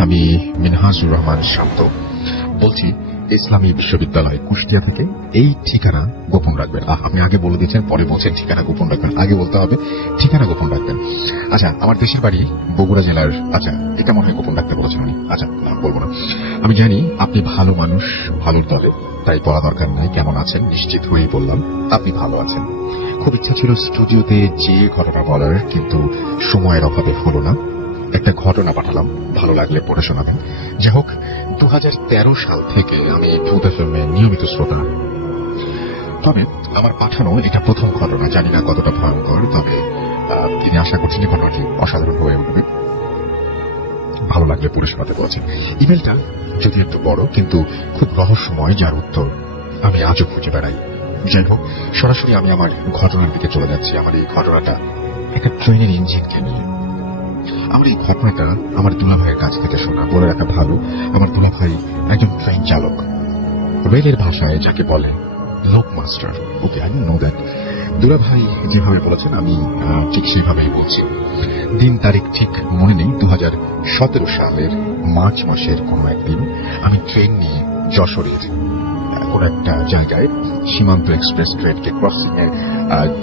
আমি মিনহাজুর রহমান শান্ত বলছি, ইসলামী বিশ্ববিদ্যালয় কুষ্টিয়া থেকে। এই ঠিকানা গোপন রাখবেন। আমি আগে বলে দিয়েছেন, পরে বলছেন ঠিকানা গোপন রাখবেন। আগে বলতে হবে ঠিকানা গোপন রাখবেন। আচ্ছা, আমার দেশের বাড়ি বগুড়া জেলার। আচ্ছা, এটা মনে হয় গোপন রাখতে বলেছেন উনি। আচ্ছা, না বলবো না। আমি জানি আপনি ভালো মানুষ, ভালোর দলে, তাই বলা দরকার নাই কেমন আছেন। নিশ্চিত হয়েই বললাম আপনি ভালো আছেন। খুব ইচ্ছা ছিল স্টুডিওতে যে ঘটনা বলার, কিন্তু সময়ের অভাবে হলো না। একটা ঘটনা পাঠালাম, ভালো লাগলে পড়ে শোনাবেন। যাই হোক, 2013 সাল থেকে আমি ট্রুথ এফএম এর নিয়মিত শ্রোতা। তবে আমার পাঠানো এটা প্রথম ঘটনা। জানি না কতটা ভয়ঙ্কর, তবে তিনি আশা করছেন যে ঘটনাটি অসাধারণ হয়ে উঠবে। ভালো লাগলে পড়ে শোনাতে বলছেন। ইমেলটা যদি একটু বড়, কিন্তু খুব রহস্যময়, যার উত্তর আমি আজও খুঁজে বেড়াই। যাই হোক, সরাসরি আমি আমার ঘটনার দিকে চলে যাচ্ছি। আমার এই ঘটনাটা একটা ট্রেনের ইঞ্জিনকে নিয়ে। আমার এই ঘটনাটা আমার দুলাভাইয়ের কাছ থেকে শোনা। বলে রাখা ভালো, আমার দুলাভাই একজন ট্রেন চালক, রেলের ভাষায় যাকে বলে লোক master. Okay, I know that. দুলাভাই যেভাবে বলেছেন আমি ঠিক সেভাবেই বলছি। দিন তারিখ ঠিক মনে নেই। 2017 সালের মার্চ মাসের কোনো একদিন আমি ট্রেন নিয়ে যশোরের কোন একটা জায়গায় সীমান্ত এক্সপ্রেস ট্রেনকে ক্রসিং এর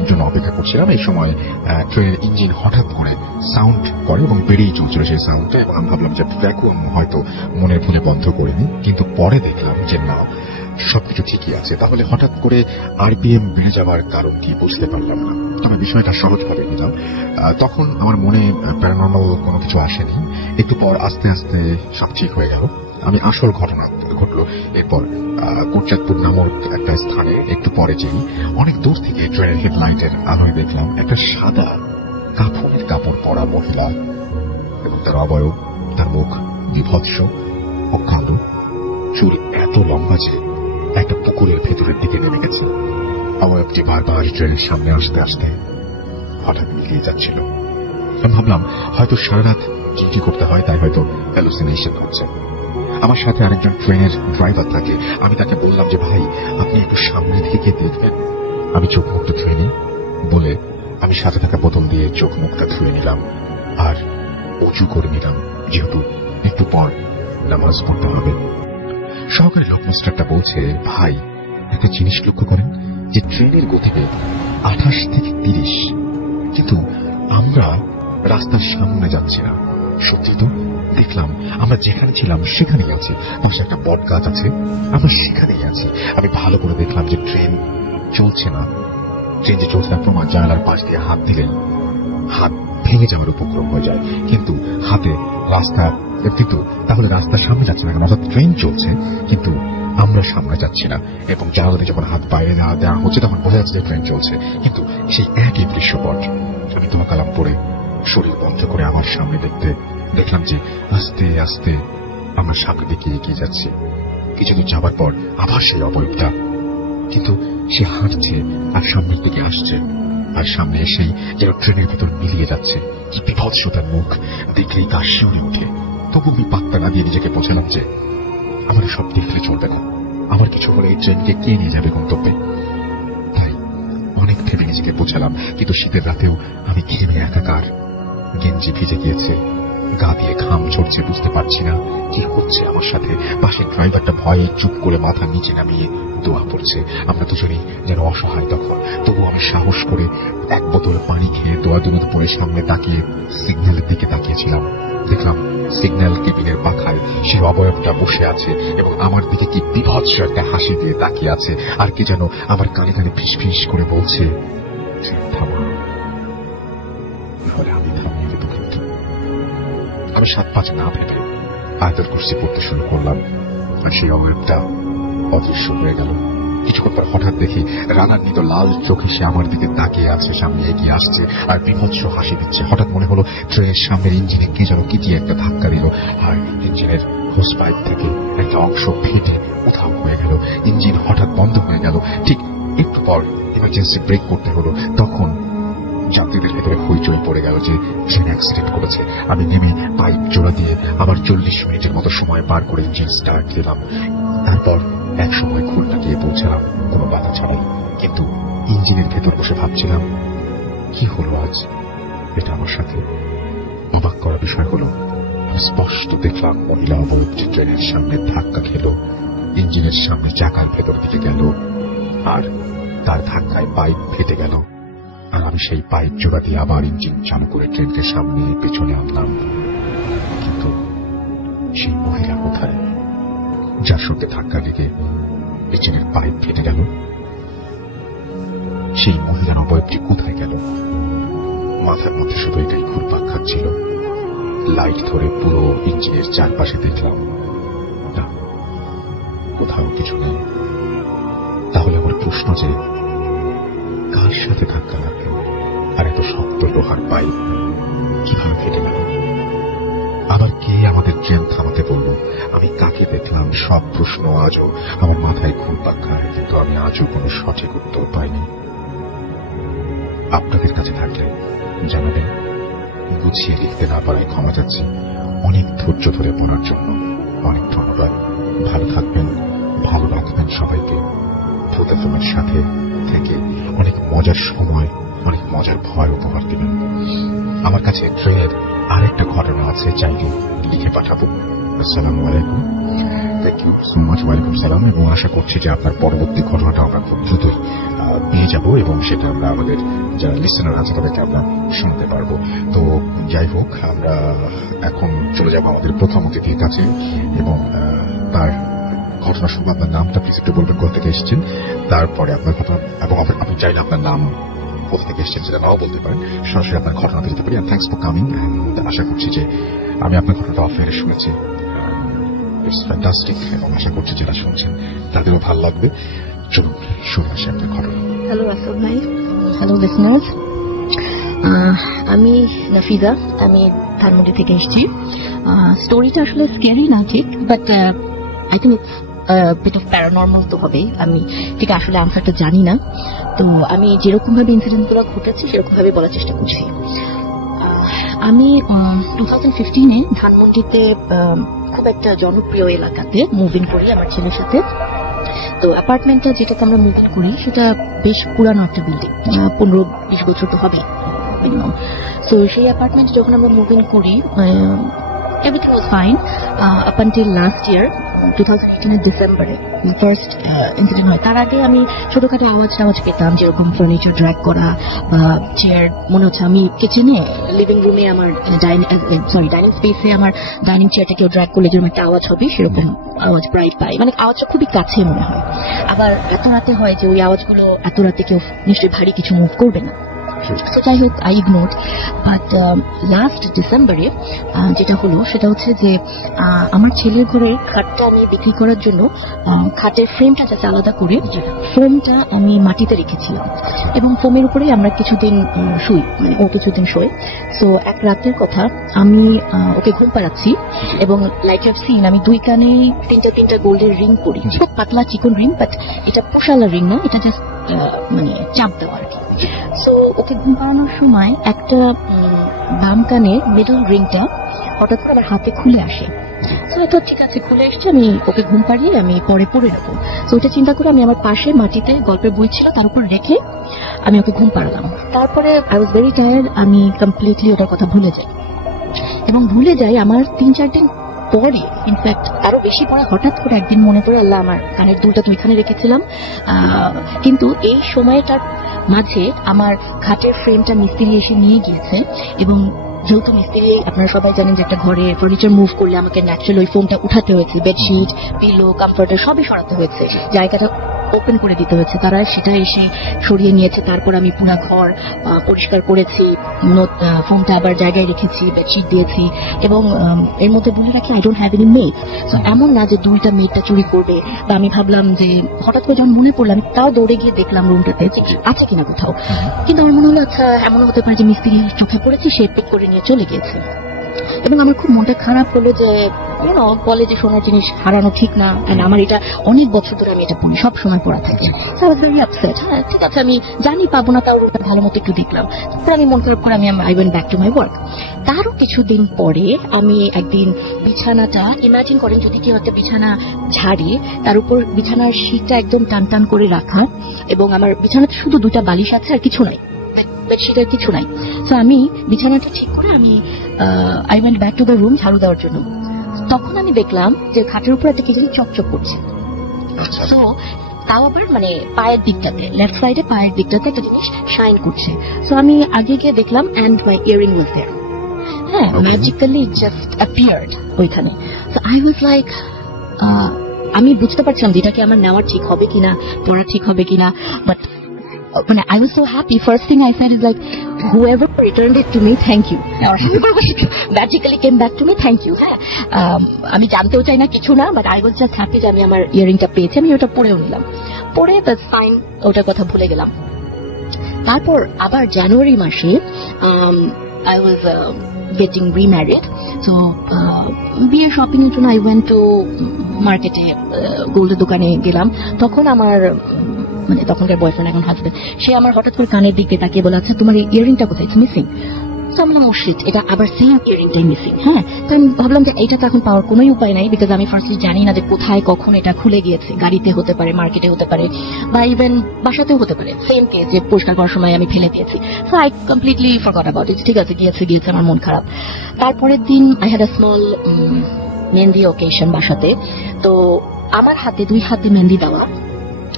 জন্য অপেক্ষা করছিলাম। এই সময় ট্রেনের ইঞ্জিন হঠাৎ করে সাউন্ড করে এবং বেড়েই চলছিল সেই সাউন্ডটা, এবং আমি ভাবলাম যে ভ্যাকুয়াম হয়তো মনের ভুলে বন্ধ করেনি, কিন্তু পরে দেখলাম যে না, সবকিছু ঠিকই আছে। তাহলে হঠাৎ করে আরপিএম বেড়ে যাওয়ার কারণ কি বুঝতে পারলাম না। তবে বিষয়টা সহজভাবে নিলাম। তখন আমার মনে প্যারানর্মাল কোনো কিছু আসেনি। একটু পর আস্তে আস্তে সব ঠিক হয়ে গেল। আমি আসল ঘটনা ঘটলো এরপর কোটচাঁদপুর নামক একটা স্থানে একটু পরে যাই। অনেক দূর থেকে ট্রেনের হেডলাইটের আলোয় দেখলাম একটা সাদা কাফনের কাপড় পরা মহিলা, এবং তার অবয়ব, তার মুখ বিভৎস ও কালো, চুল এত লম্বা যে একটা পুকুরের ভেতরের দিকে নেমে গেছে। অবয়বটি বারবার ট্রেনের সামনে আসতে আসতে হঠাৎ মিলিয়ে যাচ্ছিল। আমি ভাবলাম হয়তো সারা রাত ডিউটি করতে হয়, তাই হয়তো হ্যালুসিনেশন হচ্ছে। আমার সাথে আরেকজন ট্রেনের ড্রাইভার থাকে। আমি তাকে বললাম যে ভাই, আপনি একটু সামনের দিকে গিয়ে দেখবেন। আমি চোখ মুখটা ধুয়ে নিই বলে আমি সাথে থাকা বোতল দিয়ে চোখ মুখটা ধুয়ে নিলাম আর উঁচু করে নিলাম, যেহেতু একটু পর নামাজ পড়তে হবে। সহকারী লোকমাস্টারটা বলছে, ভাই একটা জিনিস লক্ষ্য করেন যে ট্রেনের গতিবেগ 28 থেকে 30, কিন্তু আমরা রাস্তার সামনে যাচ্ছি না। সত্যি তো, দেখলাম আমরা যেখানে ছিলাম সেখানেই আছি। পাশে একটা বট গাছ আছে, আমরা সেখানেই আছি। আমি ভালো করে দেখলাম যে ট্রেন চলছে না। ট্রেন যে চলছে না প্রমাণ জানালার পাশ দিয়ে হাত দিলেন হাত ভেঙে যাওয়ার উপক্রম হয়ে যায়, কিন্তু হাতে রাস্তা কিন্তু তাহলে রাস্তার সামনে যাচ্ছে না কেন? অর্থাৎ ট্রেন চলছে কিন্তু আমরা সামনে যাচ্ছি না, এবং জানালাতে যখন হাত বাইরে না দেওয়া হচ্ছে তখন বোঝা যাচ্ছে যে ট্রেন চলছে, কিন্তু সেই একই দৃশ্যপট। আমি তোমার কালাম পড়ে শরীর বন্ধ করে আমার সামনে দেখলাম যে আস্তে আস্তে আমরা সামনের দিকে এগিয়ে যাচ্ছি। কিছুদিন যাবার পর আবার সেই অবয়বটা, কিন্তু সে হাঁটছে আর সামনের দিকে আসছে, আর সামনে এসেই যেন ট্রেনের ভিতর মিলিয়ে যাচ্ছে। কি বিভৎস তার মুখ, দেখলেই গা শিউরে ওঠে। তবু আমি পাত্তা না দিয়ে নিজেকে বোঝালাম যে আমার সব দেখলে চলবে না, আমার কিছু হলে এই ট্রেনকে কে নিয়ে যাবে গন্তব্যে। তাই অনেক ভেবে নিজেকে বোঝালাম, কিন্তু শীতের রাতেও আমি ঘেমে একাকার। গেঞ্জি ভিজে গিয়েছে, গা দিয়ে ঘাম ঝরছে, বুঝতে পারছি না কি হচ্ছে আমার সাথে। পাশের ড্রাইভারটা ভয়ে চুপ করে মাথা নিচে নামিয়ে দোয়া পড়ছে। আমরা দুজনেই যেন অসহায় তখন। তবু আমি সাহস করে এক বোতল পানি খেয়ে দোয়া দুনুদ পরে সামনে তাকিয়ে সিগন্যালের দিকে তাকিয়েছিলাম। দেখলাম সিগন্যাল কেবিনের পাখায় সেই অবয়বটা বসে আছে এবং আমার দিকে কি বিভৎস একটা হাসি দিয়ে তাকিয়ে আছে, আর কি যেন আমার কানে কানে ফিস ফিস করে বলছে, থামা, নাহলে আমি থামিয়ে দেবো কিন্তু। আমি 7-5 না ভেবে আয়াতুল কুরসি পড়তে শুরু করলাম, আর সেই অবয়বটা অদৃশ্য হয়ে গেল। কিছুক্ষণ পর হঠাৎ দেখি রানার নিত লাল চোখে সে আমার দিকে তাকিয়ে আছে, সামনে এগিয়ে আসছে আর বিভৎস হাসি দিচ্ছে। হঠাৎ মনে হলো ট্রেনের সামনের ইঞ্জিনে কে যেন কি দিয়ে একটা ধাক্কা দিল, আর ইঞ্জিনের হোস পাইপ থেকে একটা অংশ ফেটে উধাও হয়ে গেল। ইঞ্জিন হঠাৎ বন্ধ হয়ে গেল। ঠিক একটু পর ইমার্জেন্সি ব্রেক করতে হলো। তখন যাত্রীদের ভেতরে হইচই পড়ে গেল যে ট্রেন অ্যাক্সিডেন্ট করেছে। আমি নেমে পাইপ জোড়া দিয়ে আবার 40 মিনিটের মতো সময় পার করে ইঞ্জিন স্টার্ট দিলাম। তারপর এক সময় খুলনা গিয়ে পৌঁছালাম কোনো বাধা ছাড়াই। কিন্তু ইঞ্জিনের ভেতর বসে ভাবছিলাম, কি হলো আজ এটা আমার সাথে। অবাক করা বিষয় হলো স্পষ্ট দেখলাম মহিলা অবয়বটি ট্রেনের সামনে ধাক্কা খেল, ইঞ্জিনের সামনে চাকার ভেতর দিকে গেল, আর তার ধাক্কায় পাইপ ফেটে গেল। আর আমি সেই পাইপ জোড়া দিয়ে আবার ইঞ্জিন চালু করে ট্রেনকে সামনে পেছনে আনলাম। কিন্তু সেই মহিলা কোথায়, যার সঙ্গে ধাক্কা লেগে ইঞ্জিনের পাইপ ফেটে গেল? সেই মহিলার অবয়বটি কোথায় গেল? মাথার মধ্যে শুধু এটাই ঘুরপাক খাচ্ছিল। লাইট ধরে পুরো ইঞ্জিনের চারপাশে দেখলাম, না, কোথাও কিছু নেই। তাহলে আমার প্রশ্ন যে, কার সাথে ধাক্কা লাগলো? আর এত শক্ত লোহার পাইপ কিভাবে ফেটে গেল? আবার কে আমাদের ট্রেন থামাতে বলল? আমি কাকে দেখলাম? সব প্রশ্ন আজও আমার মাথায় ঘুরপাক খায়, কিন্তু আমি আজও কোনো সঠিক উত্তর পাইনি। আপনাদের কাছে থাকলে জানাবেন। গুছিয়ে লিখতে না পারায় ক্ষমা চাচ্ছি। অনেক ধৈর্য ধরে পড়ার জন্য অনেক ধন্যবাদ। ভালো থাকবেন, ভালো রাখবেন সবাইকে। ভূত এফএমের সাথে থেকে অনেক মজার সময়, অনেক মজার ভয় উপহার দিবেন। আমার কাছে ট্রেনের আরেকটা ঘটনা আছে, চাইলে লিখে পাঠাবো। আসসালামু আলাইকুম, থ্যাংক ইউ সো মাচ। ওয়ালাইকুম সালাম। এবং আশা করছি যে আপনার পরবর্তী ঘটনাটা আমরা খুব দ্রুতই পেয়ে যাব এবং সেটা আমরা আমাদের যারা লিসেনার আছে তাদেরকে আমরা শুনতে পারবো। তো যাই হোক, আমরা এখন চলে যাব আমাদের প্রথম অতিথির কাছে এবং তার ঘটনা শুনবো। আপনার নামটা প্লিজ একটু বলবেন, কোথা থেকে এসেছেন, তারপরে আপনার ঘটনা, এবং আপনি চাইলে আপনার নাম কোথা থেকে এসেছেন সেটা নাও বলতে পারেন, সরাসরি আপনার ঘটনাতে যেতে পারি। Thanks for coming. আশা করছি যে আমি আপনার ঘটনাটা অফ এয়ারে শুনেছি, ইটস ফ্যান্টাস্টিক, এবং আশা করছি যারা শুনছেন তাদেরও ভালো লাগবে। চলুন শুনে আসি আপনার ঘটনা। হ্যালো রাসেল ভাই, হ্যালো লিসনার্স। আমি নাফিজা, আমি ধানমন্ডি থেকে এসেছি। স্টোরিটা আসলে স্ক্যারি না ঠিক, but I think it's bit of paranormal তো হবেই। আমি ঠিক আসলে আনসারটা জানি না, তো আমি যেরকম ভাবে ইনসিডেন্টগুলো ঘটেছে সেরকম ভাবে বলার চেষ্টা করছি। আমি 2015-এ ধানমন্ডিতে খুব একটা জনপ্রিয় এলাকাতে মুভ ইন করি আমার ছেলের সাথে। তো অ্যাপার্টমেন্টটা যেটাতে আমরা মুভ ইন করি সেটা বেশ পুরানো একটা বিল্ডিং, 15-20 বছর তো হবে মিনিমাম। সো সেই অ্যাপার্টমেন্টে যখন আমরা মুভ ইন করি, everything was fine up until last year 2015 ডিসেম্বরে ফার্স্ট ইনসিডেন্ট হয়। তার আগে আমি ছোটখাটো আওয়াজ পেতাম, যেরকম ফার্নিচার ড্র্যাগ করা বা চেয়ার, মনে হচ্ছে আমি কিচেনে লিভিং রুমে আমার ডাইনিং স্পেসে আমার ডাইনিং চেয়ারটা কেউ ড্র্যাগ করলে যেরকম একটা আওয়াজ হবে সেরকম আওয়াজ প্রায় পাই, মানে আওয়াজটা খুবই কাছে মনে হয়। আবার এত রাতে হয় যে ওই আওয়াজগুলো এত রাতে কেউ নিশ্চয়ই ভারী কিছু মুভ করবে না। তো যাই হোক, আই ইগনোরড। বাট লাস্ট ডিসেম্বরে যেটা হলো সেটা হচ্ছে যে আমার ছেলের ঘরের খাটটা আমি বিক্রি করার জন্য খাটের ফ্রেমটা যাতে আলাদা করে ফোমটা আমি মাটিতে রেখেছিলাম, এবং ফোমের উপরেই আমরা কিছুদিন শুই, মানে ও কিছুদিন শোয়। সো এক রাতের কথা, আমি ওকে ঘুম পাড়াচ্ছি এবং লাইক ইউ হ্যাভ সিন আমি দুই কানে তিনটা গোল্ডের রিং পরি, খুব পাতলা চিকন রিং, বাট এটা পোশালা রিং না, এটা জাস্ট মানে চাপ দেওয়া আর কি। সো ওকে ঘুম পাড়ানোর সময় একটা বাম কানের মিডল রিংটা হঠাৎ করে আমার হাতে খুলে আসে। তো এটা ঠিক আছে, খুলে এসছে, আমি ওকে ঘুম পাড়িয়ে আমি পরে পড়ে নেবো। তো ওইটা চিন্তা করে আমি আমার পাশে মাটিতে গল্পের বই ছিল তার উপর রেখে আমি ওকে ঘুম পাড়ালাম। তারপরে আই ওয়াজ ভেরি টায়ার্ড, আমি কমপ্লিটলি ওটার কথা ভুলে যাই, এবং ভুলে যাই আমার 3-4 দিন পরে, ইনফ্যাক্ট আরো বেশি পরে হঠাৎ করে একদিন মনে পড়ে, আল্লাহ আমার কানের দুলটা তো ওইখানে রেখেছিলাম। কিন্তু এই সময়টার মাঝে আমার খাটের ফ্রেমটা মিস্ত্রি এসে নিয়ে গিয়েছে, এবং যেহেতু মিস্ত্রি আপনারা সবাই জানেন যে একটা ঘরে ফার্নিচার মুভ করলে আমাকে ন্যাচারাল ওই ফোমটা উঠাতে হয়েছে, বেডশিট, পিলো, কমফর্টার সবই সরাতে হয়েছে, জায়গাটা ওপেন করে দিতে হয়েছে। তারা সেটা এসে সরিয়ে নিয়েছে। তারপর আমি পুরো ঘর পরিষ্কার করেছি, ফোনটা আবার জায়গায় রেখেছি, বেডশিট দিয়েছি, এবং এর মধ্যে বলে রাখি I don't have any made. So এমন না যে দুইটা মেডটা চুরি করবে, বা আমি ভাবলাম যে হঠাৎ করে যখন মনে পড়লো আমি তাও দৌড়ে গিয়ে দেখলাম রুমটাতে যে আছে কিনা কোথাও। কিন্তু আমার মনে হলো আচ্ছা এমন হতে পারে যে মিস্ত্রি চোখে পড়েছি, সে পিক করে নিয়ে চলে গেছে। এবং আমার খুব মনটা খারাপ হলো যে বলে যে সোনার জিনিস হারানো ঠিক না, আমার এটা অনেক বছর ধরে আমি এটা পড়ি, সব সময় পড়া থাকে। Very upset. হ্যাঁ ঠিক আছে, আমি জানি পাবো না, তাও ওটা ভালো মতো একটু দেখলাম। তারপর আমি মন খারাপ করে I went back to my work. তারও কিছুদিন পরে আমি একদিন বিছানাটা, ইমাজিন করেন যদি কেউ একটা বিছানা ঝাড়ে, তার উপর বিছানার শীতটা একদম টান টান করে রাখা, এবং আমার বিছানাতে শুধু 2টা বালিশ আছে আর কিছু নাই, বেডশিটের কিছু নাই। তো আমি বিছানাটা ঠিক করে আমি I went back to the room ঝাড়ু দেওয়ার জন্য। তখন আমি দেখলাম যে খাটের উপর একটা কি জানি চকচক করছে। আচ্ছা তো তাও আবার মানে পায়ের দিকটাতে, লেফট সাইডে পায়ের দিকটাতে একটা জিনিস শাইন করছে। সো আমি আগে গিয়ে দেখলাম এন্ড মাই ইয়ারিং ওয়াজ দেয়ার। হ্যাঁ, Okay. ম্যাজিক্যালি জাস্ট অ্যাপিয়ার্ড ওইখানে। সো আই ওয়াজ লাইক, আমি বুঝতে পারছিলাম যে এটা কি আমার নেওয়া ঠিক হবে কিনা, পড়া ঠিক হবে কিনা, বাট মানে I was so happy. First thing I said is like, whoever returned it to me, thank you. Or whoever magically came back to me, thank you. হ্যাঁ, আমি জানতেও চাই না কিছু না, but I was just happy যে আমি আমার ইয়ারিংটা পেয়েছি। আমি ওটা পরেও নিলাম, পরে that's fine, ওটার কথা ভুলে গেলাম। তারপর আবার জানুয়ারি মাসে I was getting remarried. So বিয়ের শপিং এর জন্য I went to মার্কেটে, গোল্ডের দোকানে গেলাম। তখন আমার মানে তখনকার বয়ফ্রেন্ড, এখন হাজবেন্ড, সে আমার হঠাৎ করে কানের দিকে তাকিয়ে বলে, আচ্ছা তোমার এই ইয়ারিংটা কোথায়, ইটস মিসিং। তো আমি বললাম, ও শিট, এটা আবার সেম ইয়ারিংটাই মিসিং। হ্যাঁ, তো আমি ভাবলাম যে এটা তো এখন পাওয়ার কোনো উপায় নাই, বিকজ আমি ফার্স্টলি জানি না যে কোথায় কখন এটা খুলে গিয়েছে। গাড়িতে হতে পারে, মার্কেটে হতে পারে, বা ইভেন বাসাতেও হতে পারে। সেম কেস, যে পরিষ্কার করার সময় আমি ফেলে দিয়েছি। So I completely forgot about it. ঠিক আছে, গিয়েছে, আমার মন খারাপ। তারপরের দিন I had a small mehendi occasion বাসাতে। তো আমার হাতে 2 হাতে মেহেন্দি দেওয়া,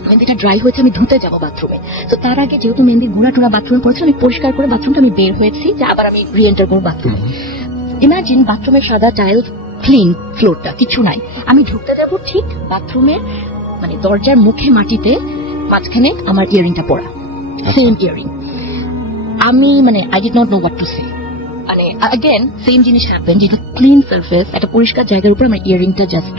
মেহেন্দিটা ড্রাই হয়েছে, আমি ধুতে যাবো বাথরুমে। তো তার আগে যেহেতু মেহেন্দির গুঁড়া টুড়া বাথরুমে পড়েছে, আমি পরিষ্কার করে বাথরুমটা আমি বের হয়েছি যে আবার আমি রি এন্টার করবো বাথরুমে। ইমাজিন বাথরুমের সাদা টাইলস, ক্লিন ফ্লোরটা, কিছু নাই। আমি ঢুকতে যাবো, ঠিক বাথরুমে মানে দরজার মুখে মাটিতে মাঝখানে আমার ইয়ারিংটা পড়া, সেম ইয়ারিং। আমি মানে I did not know what to say. মানে अगेन সেম জিনিস হ্যাপেন, যেটা ক্লিন সারফেস, একটা পরিষ্কার জায়গার উপর আমার ইয়ারিংটা জাস্ট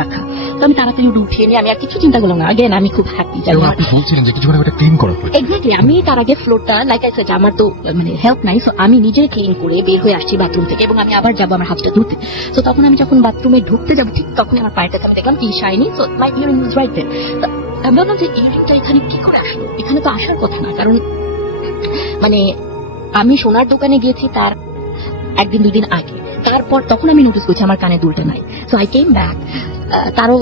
রাখা। তো আমি তাড়াতাড়ি উঠিয়ে নিয়ে আমি আর কিছু চিন্তা করলাম না। अगेन আমি খুব হ্যাপি যে আপনি বলছিলেন যে কিছু একটা ক্লিন করা হয়েছে। এক্স্যাক্টলি, আমি তার আগে ফ্লোরটা, লাইক আই সেড, আমার তো মানে হেল্প নাই। সো আমি নিজে ক্লিন করে বের হয়ে আসছি বাথরুম থেকে, এবং আমি আবার যাবো আমার হাতটা ধুতে। তো তখন আমি যখন বাথরুমে ঢুকতে যাবো, ঠিক তখন আমার পায়ের কাছে আমি দেখলাম কি shiny. So my earring was right there. আমি ভাবলাম যে ইয়ারিংটা এখানে কি করে আসলো, এখানে তো আসার কথা না। কারণ মানে আমি সোনার দোকানে গিয়েছি তার 1-2 দিন আগে। তারপর তখন আমি নোটিস করছি আমার কানে দুলটা নাই। সো আই কেম ব্যাক, তারও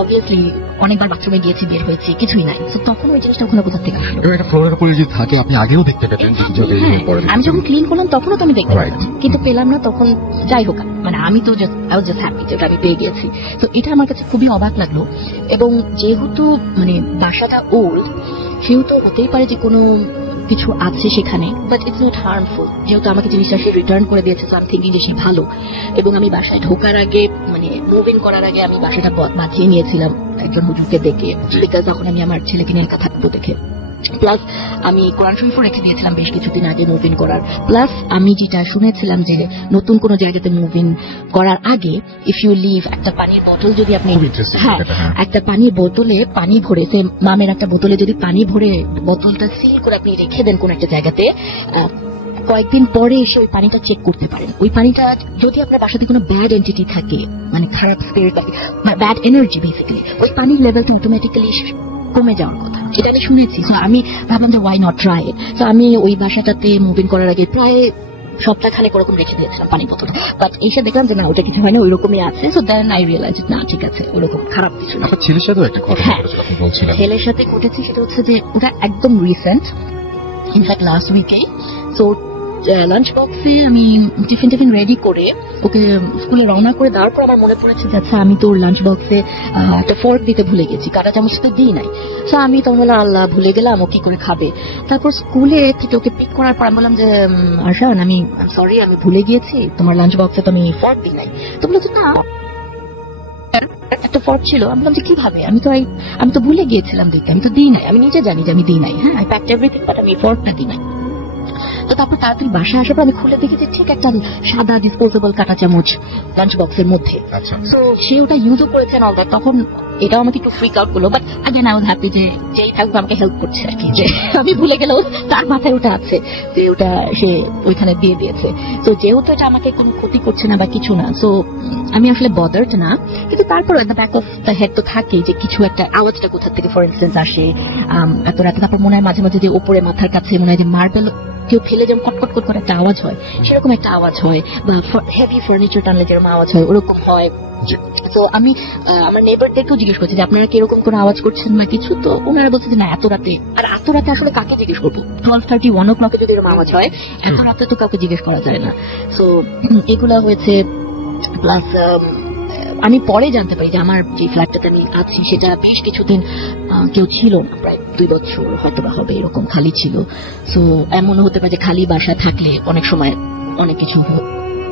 অবভিয়াসলি অনেকবার বাথরুমে গিয়েছি, বের হয়েছি, কিছুই নাই। তো তখন ওই জিনিসটা ওখানে কোথা থেকে আসলো। এবং এটা ফ্লোরের উপরে যদি থাকে আপনি আগেও দেখতে পেতেন যে কিছু একটা হ্যাঁ, পরে আমি যখন ক্লিন করলাম তখনও তো আমি দেখতে Right. পাচ্ছি, কিন্তু পেলাম না। তখন যাই হোক, মানে আমি তো আই ওয়াজ জাস্ট হ্যাপি যে ওটা আমি পেয়ে গেছি। তো এটা আমার কাছে খুবই অবাক লাগলো। এবং যেহেতু মানে বাসাটা ওল্ড, সেহেতু হতেই পারে যে কোনো কিছু আছে সেখানে, বাট ইটস নট হার্মফুল। যেহেতু আমাকে জিনিসটা সে রিটার্ন করে দিয়েছে, সো আমি থিঙ্কিং যে সে ভালো। এবং আমি বাসায় ঢোকার আগে, মানে মুভ ইন করার আগে, আমি বাসাটা বাঁচিয়ে নিয়েছিলাম একজন হুজুরকে ডেকে, বিকজ তখন আমি আমার ছেলেকে নিয়ে একা থাকবো দেখে। প্লাস আমি কোরআন শরীফও রেখে দিয়েছিলাম বেশ কিছুদিন আগে মুভ ইন করার। প্লাস আমি যেটা শুনেছিলাম যে নতুন কোনো জায়গাতে মুভ ইন করার আগে, ইফ ইউ লিভ, একটা পানির বোতল যদি আপনি, খুব interesting হ্যাঁ, এটা, হ্যাঁ। একটা পানির বোতলে পানি ভরে, সে মামের একটা বোতলে যদি পানি ভরে বোতলটা সিল করে আপনি রেখে দেন কোন একটা জায়গাতে, কয়েকদিন পরে এসে ওই পানিটা চেক করতে পারেন। ওই পানিটা যদি আপনার বাসাতে কোনো ব্যাড এন্টিটি থাকে, মানে খারাপ স্পিরিট থাকে, ব্যাড এনার্জি বেসিক্যালি, ওই পানির লেভেলটা অটোমেটিক্যালি কমে যাওয়ার কথা। এটা আমি শুনেছি। সো আমি ভাবলাম যে ওয়াই নট ট্রাই ইট। তো আমি ওই বাসাটাতে মুভ ইন করার আগে প্রায় সপ্তাহখানেক ওরকম রেখে দিয়েছিলাম পানির বোতলটা। বাট এসে দেখলাম যে না, ওটা কিছু হয় না, ওইরকমই আছে। সো দেন আই রিয়েলাইজ না, ঠিক আছে, ওরকম খারাপ কিছু না। আপনার ছেলের সাথেও একটা কথা হ্যাঁ। ঘটেছিল, আপনি বলছিলেন। ছেলের সাথে ঘটেছে, সেটা হচ্ছে যে ওটা একদম রিসেন্ট, ইনফ্যাক্ট লাস্ট উইকেই। সো লাঞ্চ বক্সে আমি টিফিন রেডি করে ওকে স্কুলে রওনা করে দেওয়ার পর আমার মনে পড়েছে যে আচ্ছা, আমি তোর লাঞ্চ বক্সে একটা ফর্ক দিতে ভুলে গেছি, কাঁটা চামচ তো দিই নাই। সো আমি তখন বললাম, আল্লাহ, ভুলে গেলাম, ও কি করে খাবে। তারপর স্কুলে থেকে ওকে পিক করার পর আমি বললাম যে আরশান, আমি সরি, আমি ভুলে গিয়েছি, তোমার লাঞ্চ বক্সে তো আমি ফর্ক দিই নাই। তো বললো যে না, একটা ফর্ক ছিল। আমি বললাম যে কিভাবে, আমি তো ভুলে গিয়েছিলাম দিতে, আমি তো দিই নাই, আমি নিজে জানি যে আমি দিই নাই। হ্যাঁ, আই প্যাকড এভরিথিং, বাট আমি ফর্কটা দিই নাই। তো তারপর তাড়াতাড়ি বাসা আসার পর আমি খুলে দেখি যে ঠিক একটা সাদা ডিসপোজেবল কাঁটা চামচ লাঞ্চ বক্সের মধ্যে। আচ্ছা, সো সে ওটা ইউজও করেছেন অল দ্যাট। তখন এটাও আমাকে একটু ফ্রিক আউট করলো, but again I was happy যে যেই থাকবে আমাকে হেল্প করছে আর কি, যে আমি ভুলে গেলেও তার মাথায় ওটা আছে, যে ওটা সে ওইখানে দিয়ে দিয়েছে। তো যেহেতু এটা আমাকে কোনো ক্ষতি করছে না বা কিছু না, সো আমি আসলে বদার্ড না। কিন্তু তারপর the back of the head তো থাকে যে কিছু একটা আওয়াজটা কোথা থেকে ফর ইনস্টেন্স আসে এত রাতে। তারপর মনে হয় মাঝে মাঝে যে ওপরে মাথার কাছে মনে হয় যে মার্বেল কেউ ফেলে যেমন কটকট করে একটা আওয়াজ হয়, সেরকম একটা আওয়াজ হয়, বা হেভি ফার্নিচার টানলে যেরকম আওয়াজ হয় ওরকম হয়। জি। তো আমি আমার নেবারদেরকেও জিজ্ঞেস করছি যে আপনারা কিরকম কোনো আওয়াজ করছেন বা কিছু, তো ওনারা বলছে যে না এত রাতে, আর এত রাতে আসলে কাকে জিজ্ঞেস করবো, 12:30 1 o'clock যদি এরকম আওয়াজ হয় এত রাতে তো কাউকে জিজ্ঞেস করা যায় না। তো এগুলা হয়েছে। প্লাস আমি পরে জানতে পারি যে আমার যে ফ্ল্যাটটাতে আমি আছি সেটা বেশ কিছুদিন কেউ ছিল না, প্রায় 2 বছর হয়তো বা হবে এরকম খালি ছিল। তো এমনও হতে পারে যে খালি বাসা থাকলে অনেক সময় অনেক কিছু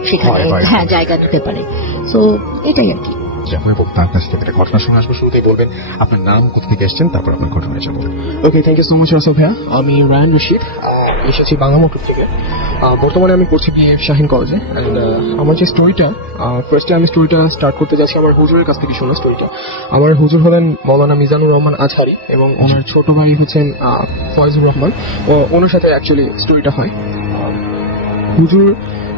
সেখানে হয়। হ্যাঁ জায়গা নিতে পারে। তো এটাই আর কি। এবং তার কাছ থেকে একটা ঘটনা শুনে আসবো। শুরুতেই বলবেন আপনার নাম, কোথা থেকে এসেছেন, তারপর আপনার ঘটনায় যাবো। Okay, thank you so much Rasel ভাইয়া। আমি রায়ান রশিদ, এসেছি বাংলা মোটর থেকে। বর্তমানে আমি পড়ছি বিএফ শাহিন কলেজে। অ্যান্ড আমার যে স্টোরিটা, ফার্স্টে আমি স্টোরিটা স্টার্ট করতে যাচ্ছি আমার হুজুরের কাছ থেকে শোনা স্টোরিটা। আমার হুজুর হলেন মৌলানা মিজানুর রহমান আজহারি এবং ওনার ছোট ভাই হচ্ছেন ফয়জুর রহমান। ওনার সাথে অ্যাকচুয়ালি স্টোরিটা হয়। হুজুর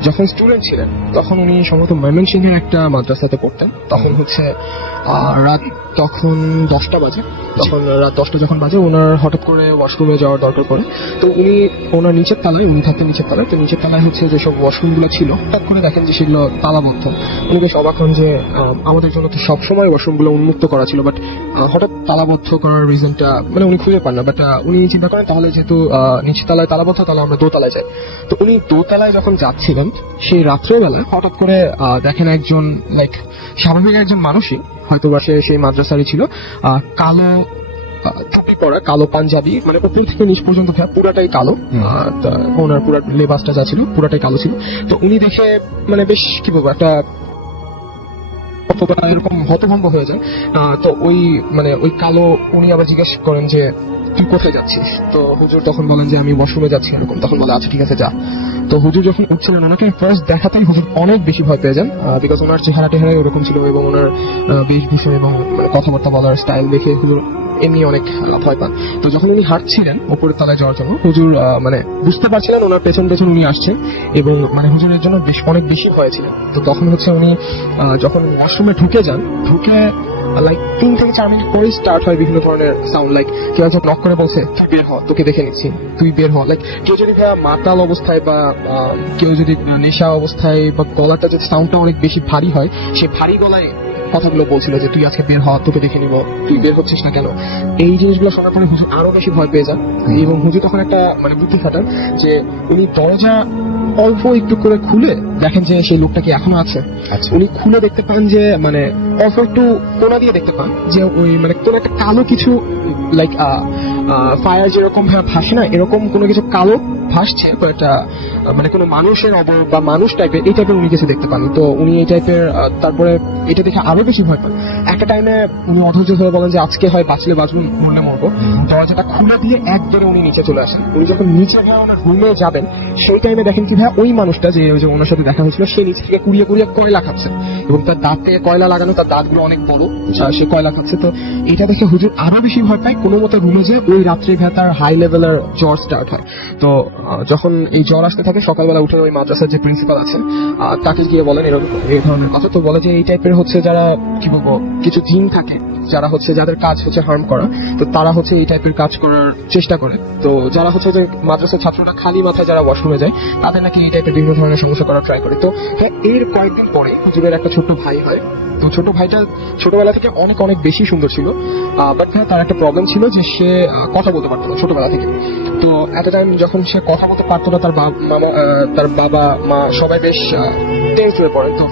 যখন স্টুডেন্ট ছিলেন তখন উনি সম্ভবত ময়মনসিংহের একটা মাদ্রাসাতে পড়তেন। তখন হচ্ছে রাত তখন 10টা বাজে। তখন রাত 10টা যখন বাজে ওনার হঠাৎ করে ওয়াশরুমে যাওয়ার দরকার পড়ে। তো উনি ওনার নিচের তলায়, উনি থাকতেন নিচের তলায়, তো নিচের তলায় হচ্ছে যেসব ওয়াশরুমগুলো ছিল হঠাৎ করে দেখেন যে সেগুলো তালাবদ্ধ। উনি বেশ অবাক হন যে আমাদের জন্য তো সবসময় ওয়াশরুমগুলো উন্মুক্ত করা ছিল, বাট হঠাৎ তালাবদ্ধ করার রিজনটা মানে উনি খুঁজে পান না। বাট উনি চিন্তা করেন তাহলে যেহেতু নিচের তলায় তালাবদ্ধ তাহলে আমরা দোতলায় যাই। তো উনি দোতলায় যখন যাচ্ছিলেন সেই রাত্রেবেলা হঠাৎ করে দেখেন একজন লাইক স্বাভাবিক একজন মানুষই, হয়তো বা সে সেই মাদ্রাসারই ছিল, কালো টুপি পরা, কালো পাঞ্জাবি, মানে উপর থেকে নিচ পর্যন্ত পুরাটাই কালো। তা ওনার পুরা লেবাসটা যা ছিল পুরাটাই কালো ছিল। তো উনি দেখে মানে বেশ কি বলবো একটা এরকম হতভম্ব হয়ে যায়। তো ওই মানে ওই কালো উনি আবার জিজ্ঞেস করেন যে তুই কোথায় যাচ্ছিস? তো হুজুর তখন বলেন যে আমি ওয়াশরুমে যাচ্ছি এরকম। তখন বলে আচ্ছা ঠিক আছে যা। তো হুজুর যখন উঠছিলেন ওনাকে ফার্স্ট দেখাতেই হুজুর অনেক বেশি ভয় পেয়ে যান, বিকজ ওনার চেহারা টেহারাই ওরকম ছিল এবং ওনার বেশভূষণ এবং মানে কথাবার্তা বলার স্টাইল দেখে হুজুর এমনি অনেক ভয় পান। তো যখন উনি হাঁটছিলেন উপরের তলায় যাওয়ার জন্য হুজুর মানে বুঝতে পারছিলেন ওনার পেছন পেছন উনি আসছেন এবং মানে হুজুরের জন্য অনেক বেশি ভয় ছিল। তো তখন হচ্ছে উনি যখন ওয়াশরুমে ঢুকে যান, ঢুকে লাইক 3 থেকে 4 মিনিট পরে স্টার্ট হয় বিভিন্ন ধরনের সাউন্ড, লাইক কেউ একজন নক করে বলছে তুই বের হ, তোকে দেখে নিচ্ছি, তুই বের হ। লাইক কেউ যদি ভাইয়া মাতাল অবস্থায় বা কেউ যদি নেশা অবস্থায় বা গলাটা যদি সাউন্ডটা অনেক বেশি ভারী হয়, সে ভারী গলায় কথাগুলো বলছিল যে তুই আজকে বের হ, তোকে দেখে নিব, তুই বের হচ্ছিস না কেন। এই জিনিসগুলো শোনার পরে হুজুর আরো বেশি ভয় পেয়ে যান এবং হুজুর তখন একটা মানে বুদ্ধি খাটান যে উনি দরজা অল্প একটু করে খুলে দেখেন যে সেই লোকটা কি এখনো আছে। আচ্ছা। উনি খুলে দেখতে পান যে মানে অল্প একটু কোনা দিয়ে দেখতে পান যে ওই মানে কোন একটা কালো কিছু লাইক ফায়ার যেরকম ভাসে না এরকম কোনো কিছু কালো ভাসছে, বাট মানে কোনো মানুষের বা মানুষ টাইপের এই টাইপের উনি কিছু দেখতে পান। তো উনি এই টাইপের তারপরে এটা দেখে আরো বেশি ভয় পান। একটা টাইমে উনি অধৈর্য হয়ে বলেন যে আজকে হয় বাঁচলে বাঁচবো মরলে মরবো। দরজাটা খুলে দিয়ে একবারে উনি নিচে চলে আসেন। উনি যখন নিচে ভাইয়া ওনার রুমে যাবেন সেই টাইমে দেখেন কি ভাইয়া ওই মানুষটা যে ওই যে ওনার সাথে দেখা হয়েছিল সে নিচে থেকে কুড়িয়ে কুড়িয়ে কয়লা খাচ্ছে এবং তার দাঁতে কয়লা লাগানো, তার দাঁতগুলো অনেক বড়, সে কয়লা খাচ্ছে। তো এটা দেখে হুজুর আরো বেশি ভয় পায়। কোনো মতো রুমে যে ওই রাত্রে ভাইয়া তার হাই লেভেলের জ্বর স্টার্ট হয়। তো যখন এই জ্বর আসতে থাকে সকালবেলা উঠে ওই মাদ্রাসার যে প্রিন্সিপাল আছেন তাকে গিয়ে বলেন এরকম এই ধরনের কথা। তো বলে যে এই টাইপের হচ্ছে যারা কি বলবো কিছু জিন থাকে যারা হচ্ছে যাদের কাজ হচ্ছে হার্ম করা, তো তারা হচ্ছে এই টাইপের কাজ করার চেষ্টা করে। তো যারা হচ্ছে যে মাদ্রাসার ছাত্ররা খালি মাথায় যারা ওয়াশরুমে যায় তাদের নাকি এই টাইপের বিভিন্ন ধরনের সমস্যা করার ট্রাই করে। তো হ্যাঁ, এর কয়েকদিন পরে হুজুরের একটা ছোট্ট ভাই হয়। তো ছোট ভাইটা ছোটবেলা থেকে অনেক অনেক বেশি সুন্দর ছিল, বাট তার একটা প্রবলেম ছিল যে সে কথা বলতে পারতো না ছোটবেলা থেকে। তো এত টাইম যখন সে কথা বলতে পারতো না তার বাবা মা সবাই বেশ টেন্স হয়ে পড়েন। তো